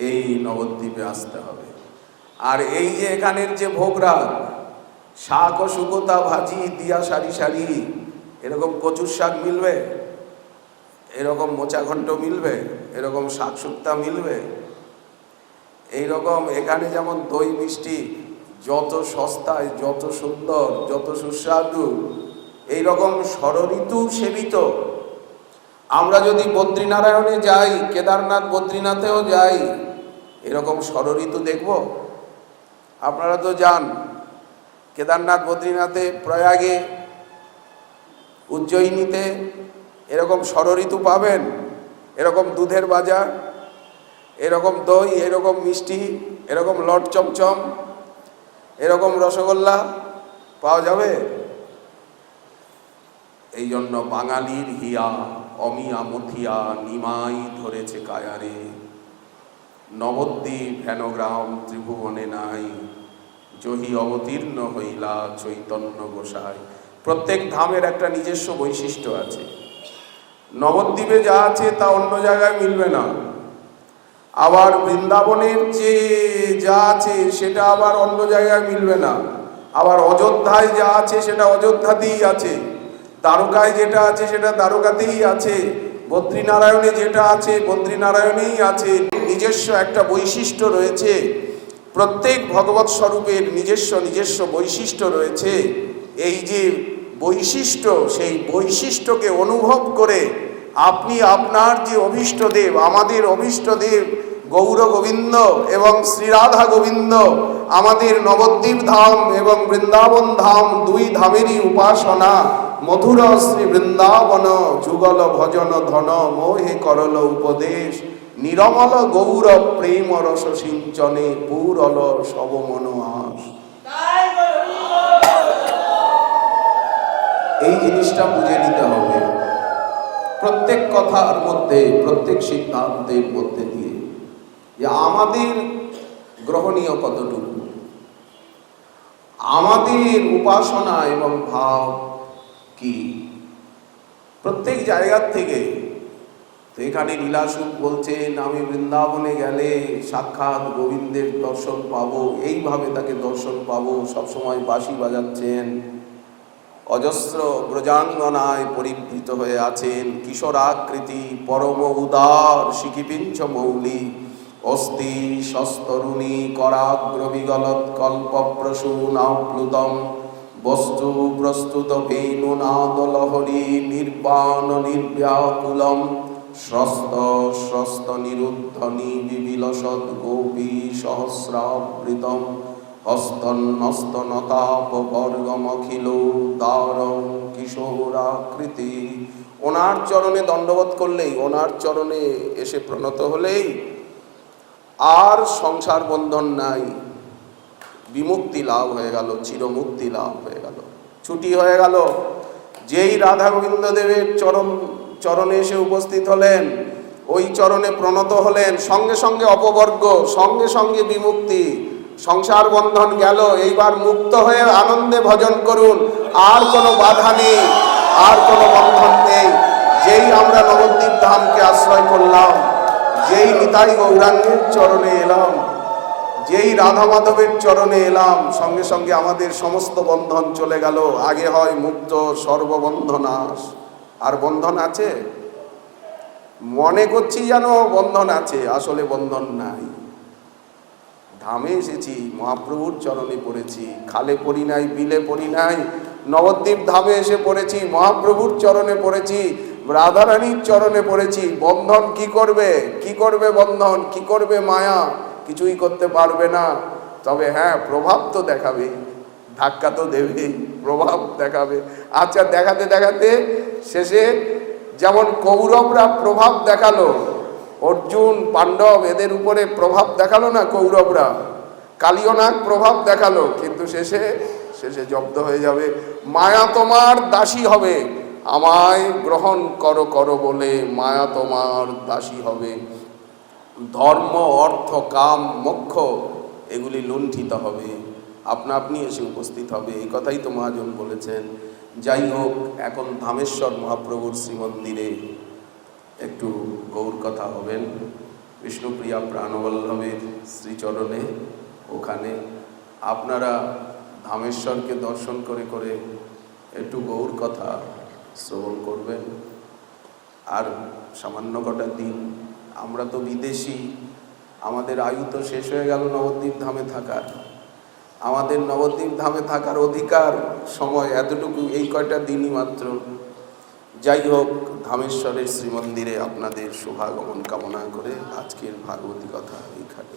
এই নবদ্বীপে আসতে হবে। আর এই যে এখানের যে ভোগরাগ, শাক ও শুকোতা ভাজি দিয়া সারি সারি, এরকম কচুর শাক মিলবে? এরকম মোচা ঘন্ট মিলবে? এরকম শাক শুক্তা মিলবে? এইরকম এখানে যেমন দই মিষ্টি যত সস্তায়, যত সুন্দর, যত সুস্বাদু, এইরকম ষড়ঋতু সেবিত। আমরা যদি বদ্রীনারায়ণে যাই, কেদারনাথ বদ্রীনাথেও যাই, এরকম ষড়ঋতু দেখব? আপনারা তো যান কেদারনাথ বদ্রীনাথে, প্রয়াগে, উজ্জয়িনীতে, এরকম ষড়ঋতু পাবেন, এরকম দুধের বাজার, এরকম দই, এরকম মিষ্টি, এরকম লট চমচম, এরকম রসগোল্লা পাওয়া যাবে? এই জন্য বাঙালির হিয়া অমিয়া মথিয়া নিমাই ধরেছে কায়ারে, নবদ্বীপ হেনগ্রাম ত্রিভুবনে নাই, জহি অবতীর্ণ হইলা চৈতন্য গোসাই। প্রত্যেক ধামের একটা নিজস্ব বৈশিষ্ট্য আছে। নবদ্বীপে যা আছে তা অন্য জায়গায় মিলবে না। আবার বৃন্দাবনের যে যা আছে সেটা আবার অন্য জায়গায় মিলবে না। আবার অযোধ্যায় যা আছে সেটা অযোধ্যাতেই আছে, দ্বারকায় যেটা আছে সেটা দ্বারকাতেই আছে, বদ্রীনারায়ণে যেটা আছে বদ্রীনারায়ণেই আছে। নিজস্ব একটা বৈশিষ্ট্য রয়েছে। প্রত্যেক ভগবৎ স্বরূপের নিজস্ব বৈশিষ্ট্য রয়েছে। এই যে বৈশিষ্ট্য, সেই বৈশিষ্ট্যকে অনুভব করে আপনি আপনার যে অভীষ্টদেব, আমাদের অভীষ্টদেব গৌর গোবিন্দ এবং শ্রীরাধা গোবিন্দ, আমাদের নবদ্বীপ ধাম এবং বৃন্দাবন ধাম দুই ধামেরই উপাসনা। মধুর শ্রী বৃন্দাবন যুগল ভজন ধন মোহে করল উপদেশ, নিরমল গৌর প্রেম রস সিঞ্চনে পুরল সব মন আস। এই জিনিসটা বুঝে নিতে হবে প্রত্যেক কথার মধ্যে, প্রত্যেক সিদ্ধান্তের মধ্যে দিয়ে, যে আমাদের গ্রহণীয় কতটুকু, আমাদের উপাসনা এবং ভাব কি। প্রত্যেক জায়গার থেকে তো এখানে লীলাসুখ বলছেন আমি বৃন্দাবনে গেলে সাক্ষাৎ গোবিন্দের দর্শন পাবো, এইভাবে তাকে দর্শন পাবো। সবসময় বাঁশি বাজাচ্ছেন, অজস্র ব্রজাঙ্গনায় পরিবৃত হয়ে আছেন, কিশোরাকৃতি পরম উদার শিখিপিঞ্চ মৌলি, অস্থি সস্তরুণী করাগ্র বিগলত কল্প প্রসূনাপ্লুতম, বস্তু প্রস্তুত ভেনুনাদ লহরী নির্বাণ নির্ব্যাকুলম, স্রস্ত স্রস্ত নিরুদ্ধনি বিবিলসৎ গোপী সহস্রাবৃতম, হস্তন্নস্তনতাপবর্গমখিল দারং কিশোরাকৃতি। ওনার চরণে দণ্ডবোধ করলেই, ওনার চরণে এসে প্রণত হলেই আর সংসার বন্ধন নাই, বিমুক্তি লাভ হয়ে গেল, চিরমুক্তি লাভ হয়ে গেল, ছুটি হয়ে গেল। যেই রাধা গোবিন্দ দেবের চরণে এসে উপস্থিত হলেন, ওই চরণে প্রণত হলেন, সঙ্গে সঙ্গে অপবর্গ, সঙ্গে সঙ্গে বিমুক্তি, সংসার বন্ধন গেল। এইবার মুক্ত হয়ে আনন্দে ভজন করুন, আর কোনো বাধা নেই, আর কোনো বন্ধন নেই। যেই আমরা নবদ্বীপ ধামকে আশ্রয় করলাম, যেই নিতাই গৌরাঙ্গের চরণে এলাম, যেই রাধা মাধবের চরণে এলাম, সঙ্গে সঙ্গে আমাদের সমস্ত বন্ধন চলে গেল। আগে হয় মুক্ত সর্ববন্ধনাশ। আর বন্ধন আছে? মনে করছি যেন বন্ধন আছে, আসলে বন্ধন নাই। ধামে এসেছি, মহাপ্রভুর চরণে পড়েছি, খালে পড়ি নাই, বিলে পড়ি নাই, নবদ্বীপ ধামে এসে পড়েছি, মহাপ্রভুর চরণে পড়েছি, রাধারানীর চরণে পড়েছি। বন্ধন কি করবে? কি করবে বন্ধন? কি করবে মায়া? কিছুই করতে পারবে না। তবে হ্যাঁ, প্রভাব তো দেখাবে, ধাক্কা তো দেবে, প্রভাব দেখাবে। আচ্ছা, দেখাতে দেখাতে শেষে যেমন কৌরবরা প্রভাব দেখালো, অর্জুন পাণ্ডব এদের উপরে প্রভাব দেখালো না কৌরবরা, কালিয়নাগ প্রভাব দেখালো, কিন্তু শেষে জব্দ হয়ে যাবে। মায়া তোমার দাসী হবে, আমায় গ্রহণ করো করো বলে মায়া তোমার দাসী হবে। ধর্ম অর্থ কাম মোক্ষ এগুলি লুণ্ঠিত হবে, আপনা আপনি এসে উপস্থিত হবে। এই কথাই তো মহাজন বলেছেন। যাই হোক, এখন ধামেশ্বর মহাপ্রভুর শ্রীমন্দিরে একটু গৌর কথা হবেন, বিষ্ণুপ্রিয়া প্রাণবল্লভের শ্রীচরণে। ওখানে আপনারা ধামেশ্বরকে দর্শন করে করে একটু গৌর কথা শ্রবণ করবেন। আর সামান্য কটা দিন, আমরা তো বিদেশি, আমাদের আয়ু তো শেষ হয়ে গেল নবদ্বীপ ধামে থাকার। আমাদের নবদ্বীপ ধামে থাকার অধিকার সময় এতটুকু, এই কয়টা দিনই মাত্র। যাই হোক, ধামেশ্বরের শ্রীমন্দিরে আপনাদের শুভাগমন কামনা করে আজকের ভাগবতী কথা এইখানে।